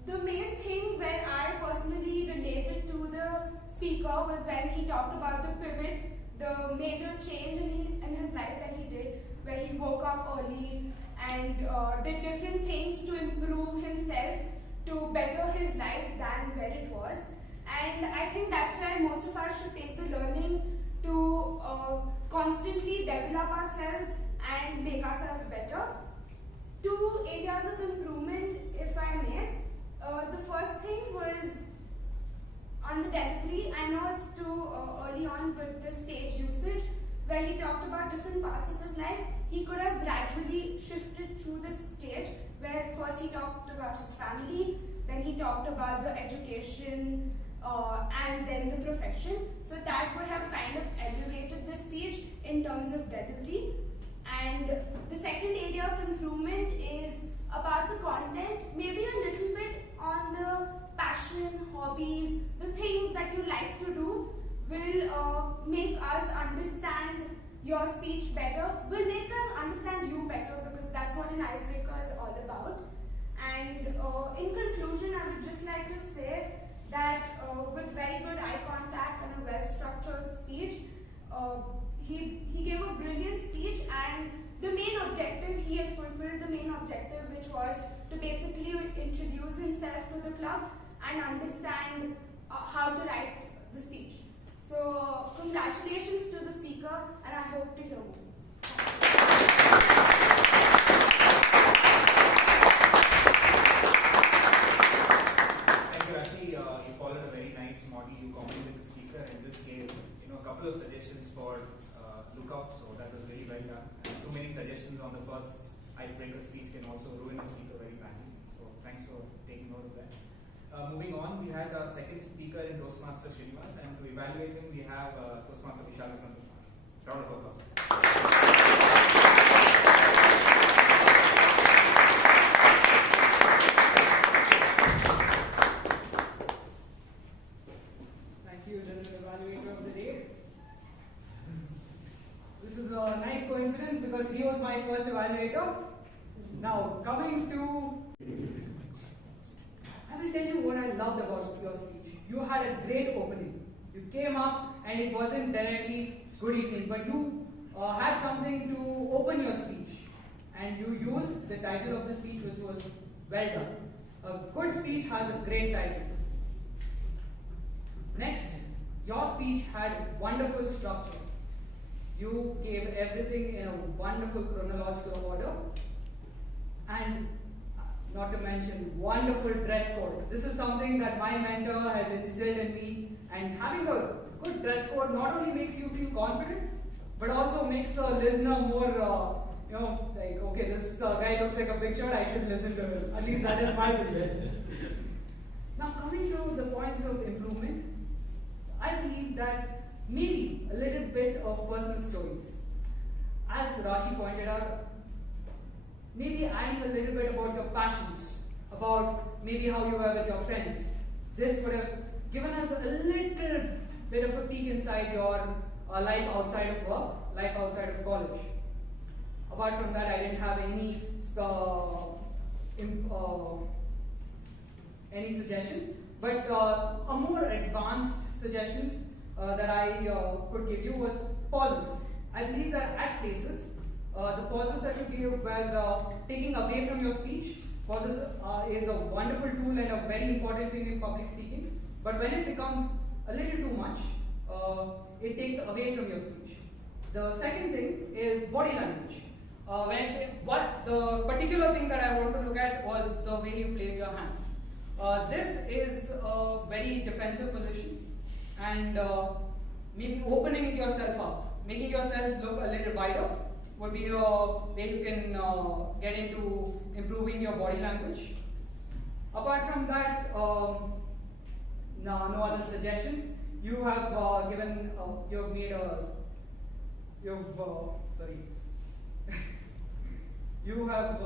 The main thing where I personally related to the speaker was when he talked about the pivot, the major change in his life that he did, where he woke up early and did different things to improve himself, to better his life than where it was. And I think that's where most of us should take the learning to constantly develop ourselves and make ourselves better. 2 areas of improvement, if I may. The first thing was on the delivery. I know it's too early on, but the stage usage, where he talked about different parts of his life, he could have gradually shifted through the stage, where first he talked about his family, then he talked about the education, and then the profession. So that would have kind of elevated the speech in terms of delivery. And the second area of improvement is about the content, maybe a little bit on the passion, hobbies, the things that you like to do will make us understand your speech better, will make us understand you better, because that's what an icebreaker is all about. And in conclusion, I would just like to say that with very good eye contact and a well-structured speech, he gave a brilliant speech, and the main objective, he has fulfilled the main objective, which was to basically introduce himself to the club and understand how to write the speech. So congratulations to the speaker, and I hope to hear more. Thank you, Rashi. You followed a very nice model. You limitations on the first icebreaker speech can also ruin a speaker very badly. So thanks for taking note of that. Moving on, we had our second speaker in Toastmaster Srinivas, and to evaluate him, we have Toastmaster Vishal. Round of applause. Thank you, General Evaluator of the Day. This is a nice coincidence because he was my first evaluator. Now, coming to, I will tell you what I loved about your speech. You had a great opening. You came up and it wasn't directly good evening, but you had something to open your speech. And you used the title of the speech, which was well done. A good speech has a great title. Next, your speech had wonderful structure. You gave everything in a wonderful chronological order. And not to mention, wonderful dress code. This is something that my mentor has instilled in me. And having a good dress code not only makes you feel confident, but also makes the listener more, like, okay, this guy looks like a big shot, I should listen to him. At least that is my belief. Now, coming to the points of improvement, I believe that maybe a little bit of personal stories. As Rashi pointed out, maybe adding a little bit about your passions, about maybe how you were with your friends. This would have given us a little bit of a peek inside your life outside of work, life outside of college. Apart from that, I didn't have any suggestions, but a more advanced suggestions that I could give you was pauses. I believe that at places, the pauses that you gave were taking away from your speech. Pauses is a wonderful tool and a very important thing in public speaking. But when it becomes a little too much, it takes away from your speech. The second thing is body language. The particular thing that I want to look at was the way you place your hands. This is a very defensive position, and maybe opening yourself up, making yourself look a little wider would be a way you can get into improving your body language. Apart from that, no other suggestions. You have given, you have made a, you have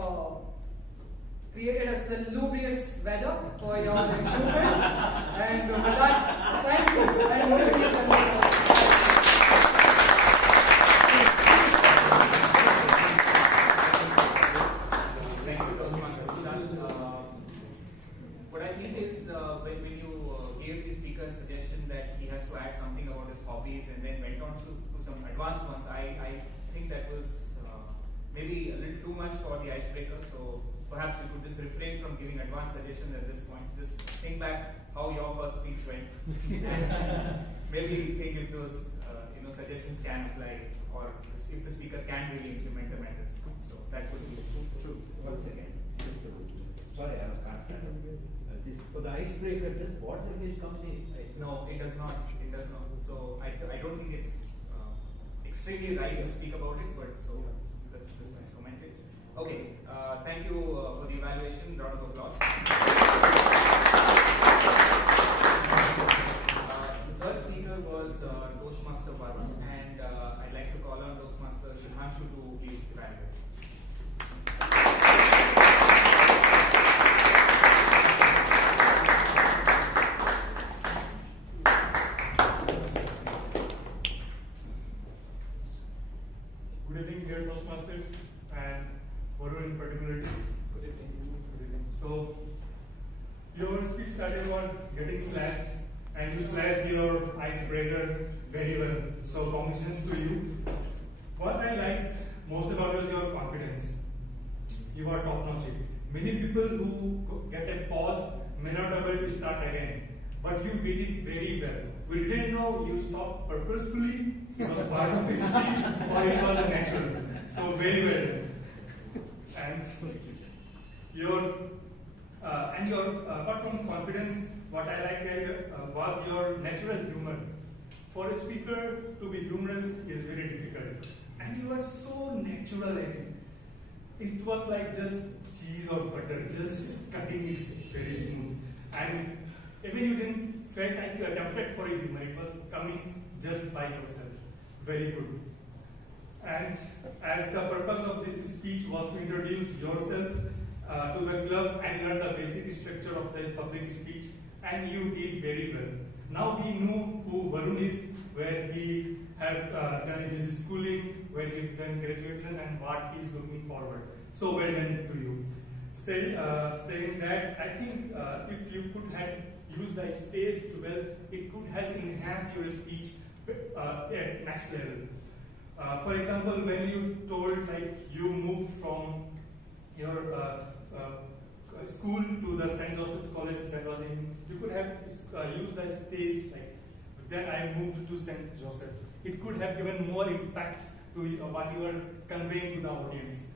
created a salubrious weather for your improvement. And with that, thank you. And over to you, Thank you, Toastmaster Vishal. What I think is when you gave the speaker a suggestion that he has to add something about his hobbies and then went on to some advanced ones, I think that was maybe a little too much for the icebreaker. So perhaps we could just refrain from giving advanced suggestions at this point. Just think back how your first speech went. Maybe think if those suggestions can apply, or if the speaker can really implement them at this point. So that would be true. Once again, sorry, I was this for the icebreaker. Does what language come in? No, it does not. It does not. So I don't think it's extremely right to speak about it, but so that's nice commented. Okay, thank you for the evaluation. Round of applause. The third speaker was Toastmaster Varun, and I'd like to call on Toastmaster Shubhanshu to please evaluate. Good evening, dear Toastmasters, and Varun in particular. Good evening. So, your speech started on getting slashed, and you slashed your icebreaker very well. So, congratulations to you. What I liked most about was your confidence. You are top-notch. Many people who get a pause may not be able to start again, but you did it very well. We didn't know you stopped purposefully, it was part of the speech, or it was a natural. So very well done. And your apart from confidence, what I liked was your natural humor. For a speaker to be humorous is very difficult, and you are so natural at it. it was like just cheese or butter, just cutting is very smooth. And even you didn't felt like you adapted for a humor, it was coming just by yourself. Very good. And as the purpose of this speech was to introduce yourself to the club and learn the basic structure of the public speech, and you did very well. Now we know who Varun is, where he have done his schooling, where he done graduation, and what he is looking forward. So well done to you. Saying that, I think if you could have used the space well, it could have enhanced your speech at next level. For example, when you told like you moved from your school to the St. Joseph's College that was in, you could have used the stage like, then I moved to St. Joseph. It could have given more impact to what you were conveying to the audience.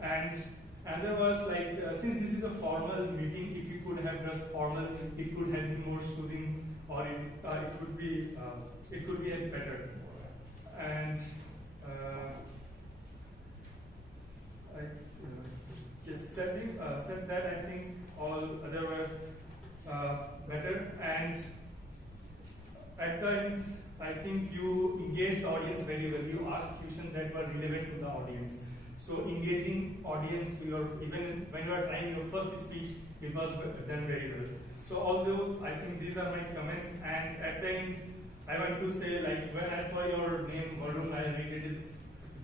And there was like, since this is a formal meeting, if you could have just formal, it could have been more soothing, or it could be better. And just said that I think all other were better. And at the end, I think you engaged the audience very well. You asked questions that were relevant to the audience. So engaging audience to your, even when you are trying your first speech, it was done very well. So all those, I think these are my comments. And at the end, I want to say, like, when I saw your name, Varun, I read it is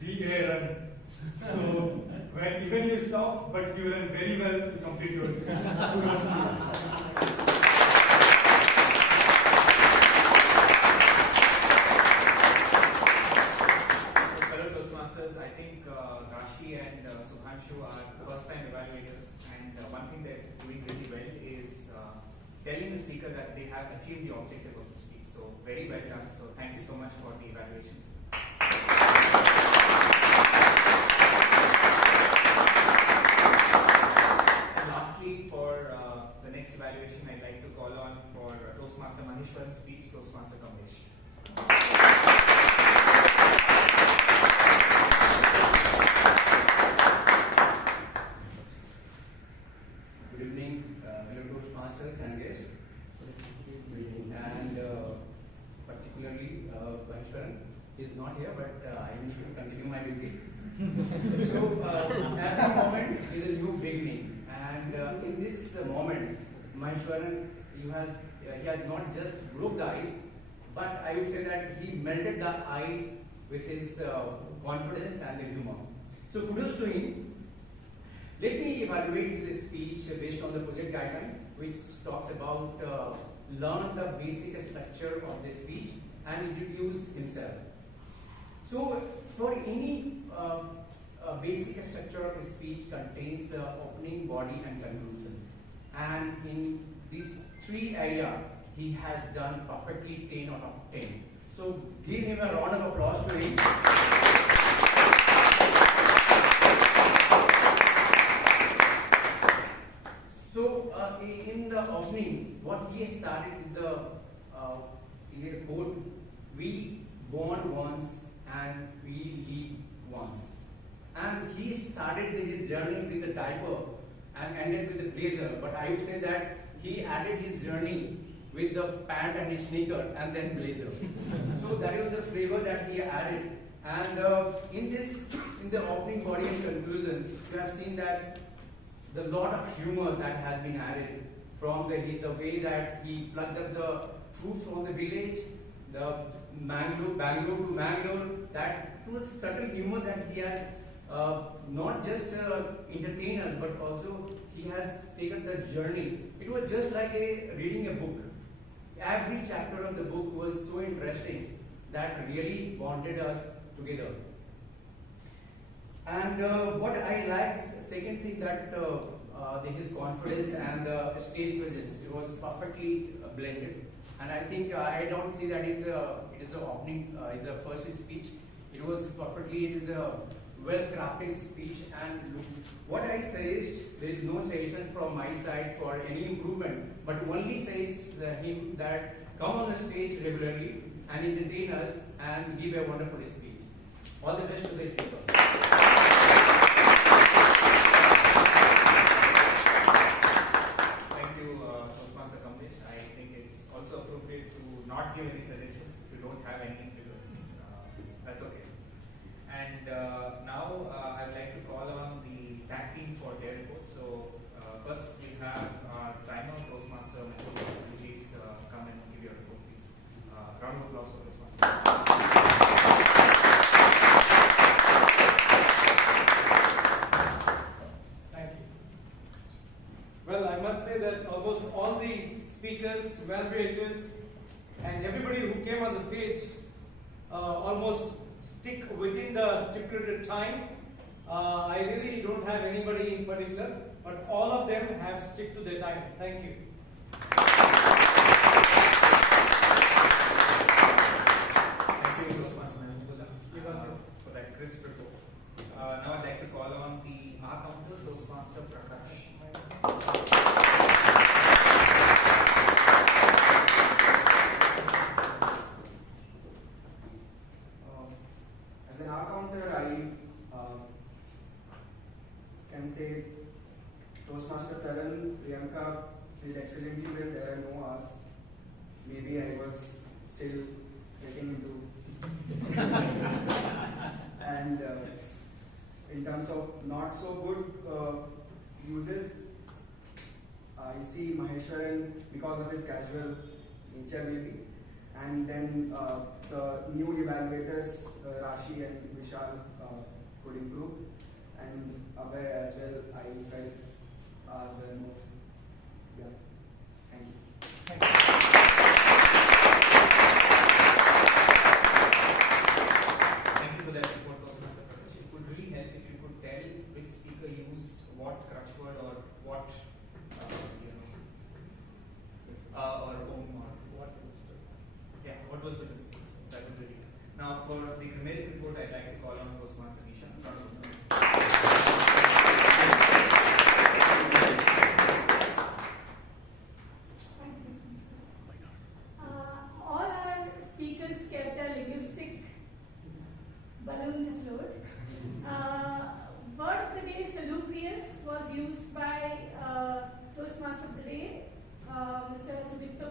VARUN. So when even you stopped, but you ran very well to complete your speech. Kudos to you. I think Rashi and Shubhanshu are first-time evaluators, and one thing they're doing really well is telling the speaker that they have achieved the objective of the speech. So very well done. So thank you so much for the evaluations. And lastly, for the next evaluation, I'd like to call on for Toastmaster Maheswaran's speech, Toastmaster Kamlesh. Toastmasters and guests, and particularly Maheswaran is not here, but I need to continue my duty. So every moment is a new beginning, and in this moment, Maheswaran, he has not just broke the ice, but I would say that he melted the ice with his confidence and the humor. So kudos to him. Let me evaluate his speech based on the project guideline, which talks about learn the basic structure of the speech and introduce himself. So for any basic structure of a speech contains the opening, body and conclusion. And in these three areas, he has done perfectly 10 out of 10. So give him a round of applause to him. So in the opening, what he started with the quote, "We born once and we live once." And he started his journey with the diaper and ended with the blazer. But I would say that he added his journey with the pant and his sneaker and then blazer. So that was the flavor that he added. And in the opening, body and conclusion, you have seen that the lot of humor that has been added from the way that he plucked up the fruits from the village, the Bangalore to Mangalore, that was subtle humor that he has not just entertained us, but also he has taken the journey. It was just like reading a book. Every chapter of the book was so interesting that really bonded us together. And what I liked, second thing, that his confidence and the stage presence, it was perfectly blended. And I think I don't see that it is a opening, it's a first speech. It was perfectly, it is a well-crafted speech. And what I suggest, there is no suggestion from my side for any improvement, but only says him that come on the stage regularly and entertain us and give a wonderful speech. All the best to the speaker. round of applause for Toastmasters. Thank you. Well, I must say that almost all the speakers, evaluators, and everybody who came on the stage almost stick within the stipulated time. I really don't have anybody in particular, but all of them have stick to their time. Thank you. Thank you, Toastmaster Mahaboobulla, for that crisp report. Now I'd like to call on the counter, Toastmaster Prakash. As an counter, I can say Toastmaster Taran, Priyanka did excellently well. There are no R's. Maybe I was still getting into. And in terms of not so good uses, I see Maheswaran because of his casual nature maybe. And then the new evaluators, Rashi and Vishal, could improve. And Abhay as well, I felt as well more. Yeah. Thank you. Thank you. Thank you for that report, Toastmaster Prakash. It would really help if you could tell which speaker used what crutch word or what, or what was the mistake? So that would really help. Now, for the grammarian report, I'd like to call on Toastmaster Nisha. All our speakers kept their linguistic balloons afloat. Word of the day, Salubrious, was used by Toastmaster of the day, Mr. Sudipto,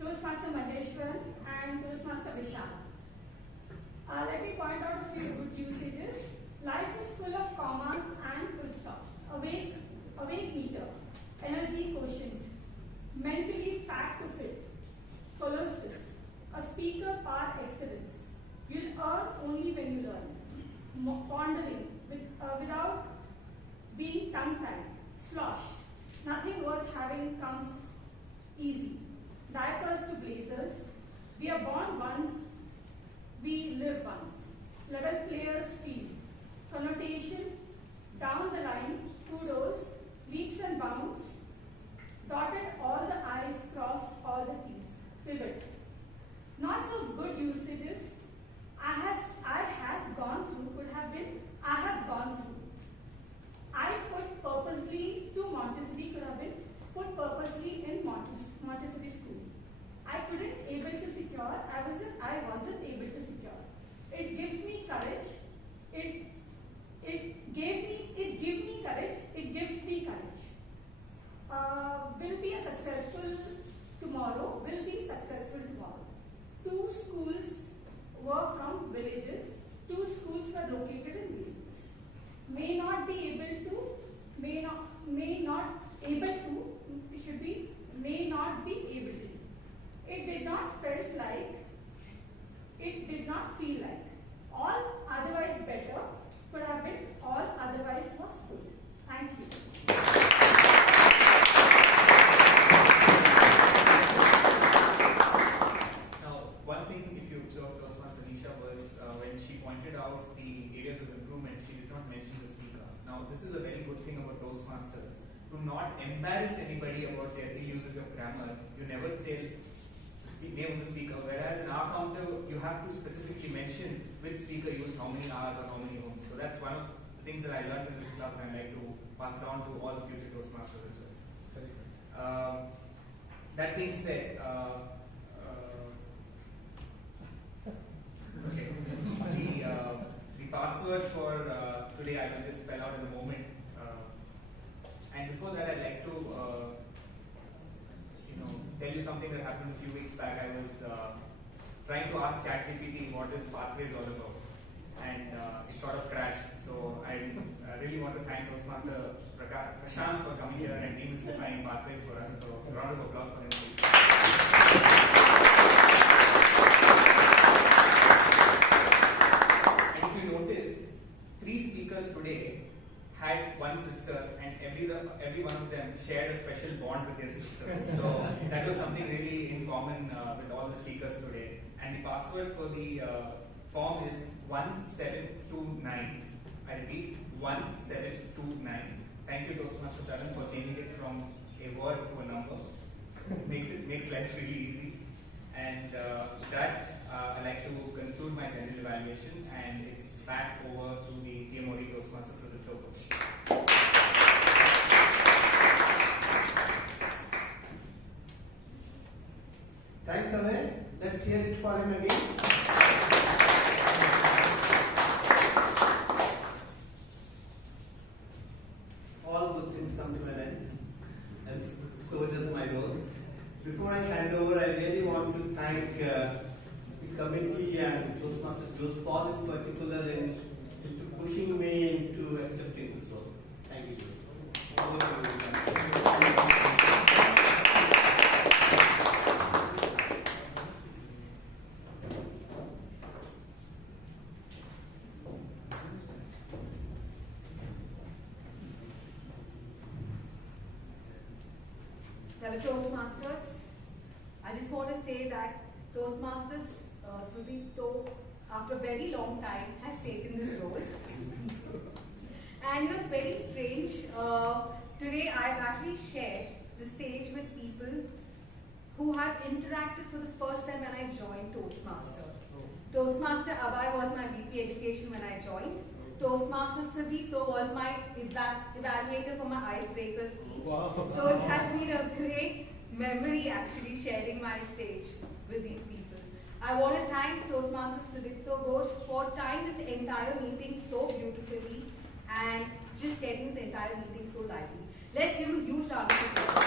Toastmaster Maheswaran, and Toastmaster Vishal. Let me point out a few good usages. Life is full of commas and full stops. Awake meter, energy quotient, mentally fact to fit, colossus, a speaker par excellence. You'll earn only when you learn. Pondering, without being tongue-tied, sloshed. Nothing worth having comes easy. Diapers to blazers. We are born once, we live once. Level players feel. Connotation, down the line, kudos, leaps and bounds. Dotted all the I's, crossed all the T's. Pivot. Not so good usages. I has gone through could have been I have gone through. I put purposely to Montessori could have been put purposely in Montessori school. I couldn't able to secure. I wasn't able to secure. It gives me courage. It gives me courage. Will be a successful tomorrow. Will be successful tomorrow. Two schools were from villages. Two schools were located in villages. May not be able to. It should be may not be able to. It did not felt like. It did not feel like. All otherwise better could have been all otherwise was good. Thank you. Now, one thing, if you observe Toastmaster Nisha, was when she pointed out the areas of improvement, she did not mention the speaker. Now, this is a very good thing about Toastmasters. To not embarrass anybody about their usage of grammar, you never say the name of the speaker. Whereas in our counter, you have to specifically mention which speaker used how many R's or how many O's. So that's one of the things that I learned in this club, and I'd like to pass it on to all the future Toastmasters as well. That being said, okay, the password for today I will just spell out in a moment. And before that, I'd like to tell you something that happened a few weeks back. I was trying to ask ChatGPT what this pathway is all about, and it sort of crashed. So I really want to thank Toastmaster Prashanth for coming here and demystifying pathways for us. So a round of applause for him, please. speakers today had one sister, and every one of them shared a special bond with their sister. So that was something really in common with all the speakers today. And the password for the form is 1729. I repeat, 1729. Thank you, Toastmaster Taran, for changing it from a word to a number. Makes life really easy. And I'd like to conclude my general evaluation, and it's back over to the GRAMMARIAN Toastmaster Sudipto. Thanks, Abhay. Let's hear it for him again. All good things come to an end, and so does my role. Before I hand over, I really want to thank the committee and Toastmasters Joseph in particular into pushing me into accepting this role. Thank you. Over to you. Fellow Toastmasters, I just want to say that Toastmasters Sudipto, after a very long time, has taken this role. And it's very strange. Today I've actually shared the stage with people who have interacted for the first time when I joined Toastmaster. Toastmaster Abhay was my VP Education when I joined. Toastmaster Sudipto was my evaluator for my icebreaker speech. Wow. So it has been a great memory actually sharing my stage with these people. I want to thank Toastmaster Sudipto Ghosh for tying this entire meeting so beautifully and just getting this entire meeting so lively. Let's give him a huge round of applause.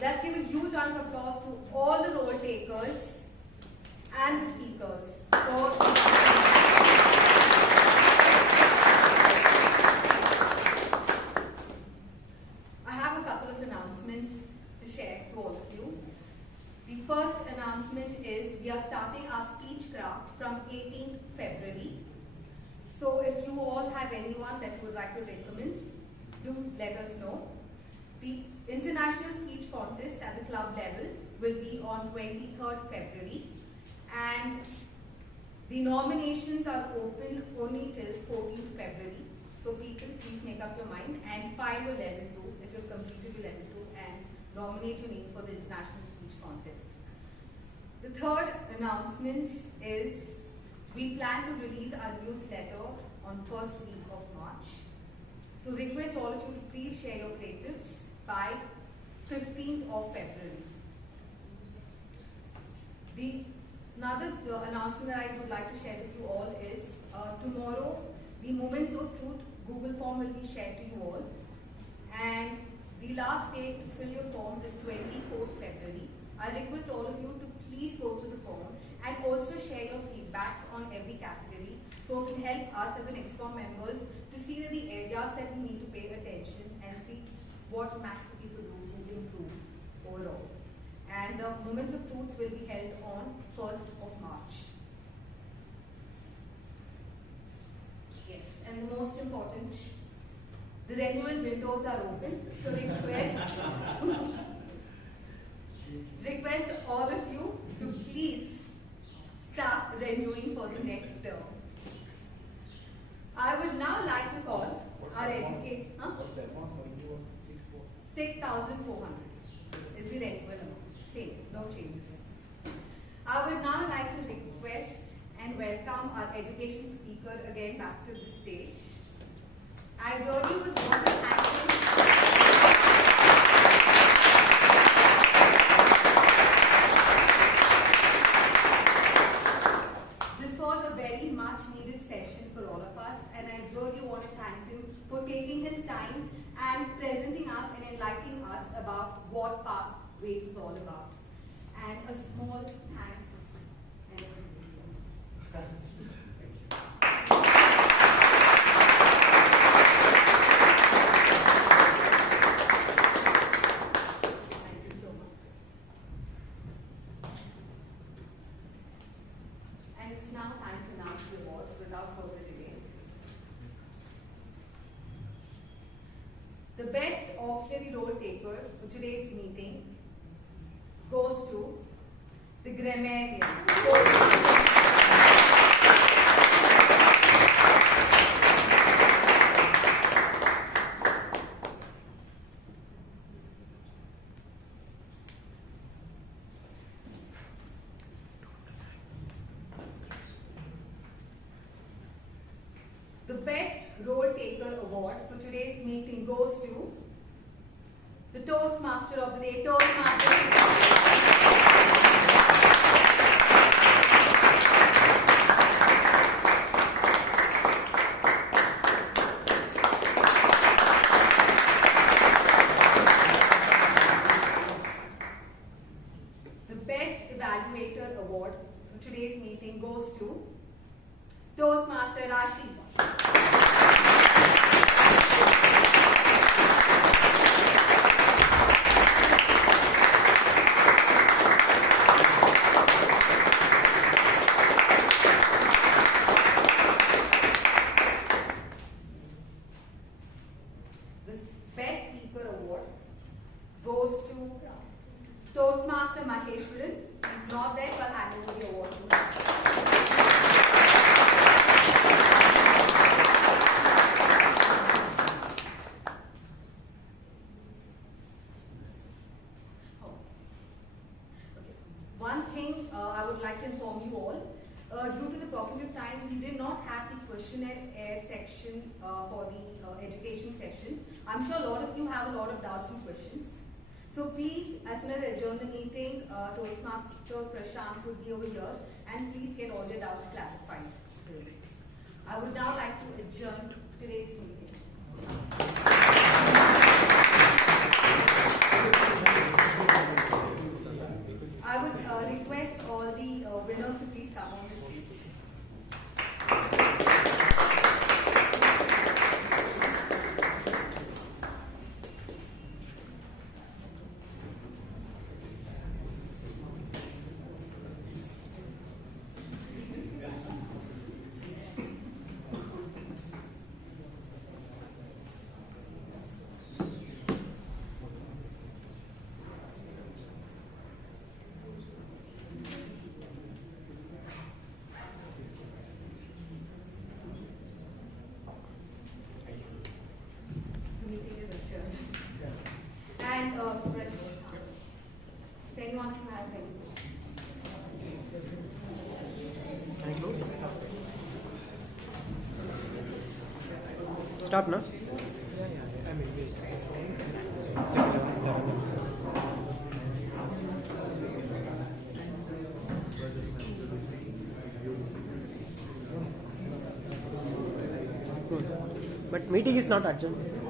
Let's give a huge round of applause to all the role takers and the speakers. I have a couple of announcements to share to all of you. The first announcement is we are starting our speech craft from 18th February. So if you all have anyone that you would like to recommend, do let us know. The International Speech Contest at the club level will be on 23rd February, and the nominations are open only till 14th February. So people, please make up your mind and file your level 2 if you've completed your level 2 and nominate your name for the International Speech Contest. The third announcement is we plan to release our newsletter on first week of March. So request all of you to please share your creatives by 15th of February. Another announcement that I would like to share with you all is tomorrow the Moments of Truth Google form will be shared to you all, and the last date to fill your form is 24th February. I request all of you to please go to the form and also share your feedbacks on every category, so it will help us as an ExCom members to see the areas that we need to pay attention and see what max we could do to improve overall. And the Moments of Truth will be held on 1st of March. Yes, and the most important, the renewal windows are open, so request all of you to please start renewing for the next term. I would now like to call our educator. 6,400 is the renewal amount. Same, no changes. I would now like to request and welcome our education speaker again back to the stage. I really would want to thank him. This was a very much needed session for all of us, and I really want to thank him for taking his time and presenting us and enlightening us about what Pathways is all about. And a small thanks and a now time to announce the awards without further delay. The best auxiliary role taker for today's meeting goes to the grammarian. The best role taker award for today's meeting goes to the Toastmaster of the day, Toastmaster. The best evaluator award for today's meeting goes to Toastmaster Rashi. The best speaker award goes to Toastmaster Maheswaran. He's not there, but I hand over the award to him. One thing I would like to inform you all, due to the problem of time, we did not have the questionnaire section for the education session. I'm sure a lot of you have a lot of doubts and questions. So please, as soon as I adjourn the meeting, Toastmaster Prashanth will be over here, and please get all your doubts clarified. I would now like to adjourn today's meeting. I would request all the winners to please come on the stage. Start now. But meeting is not adjourned.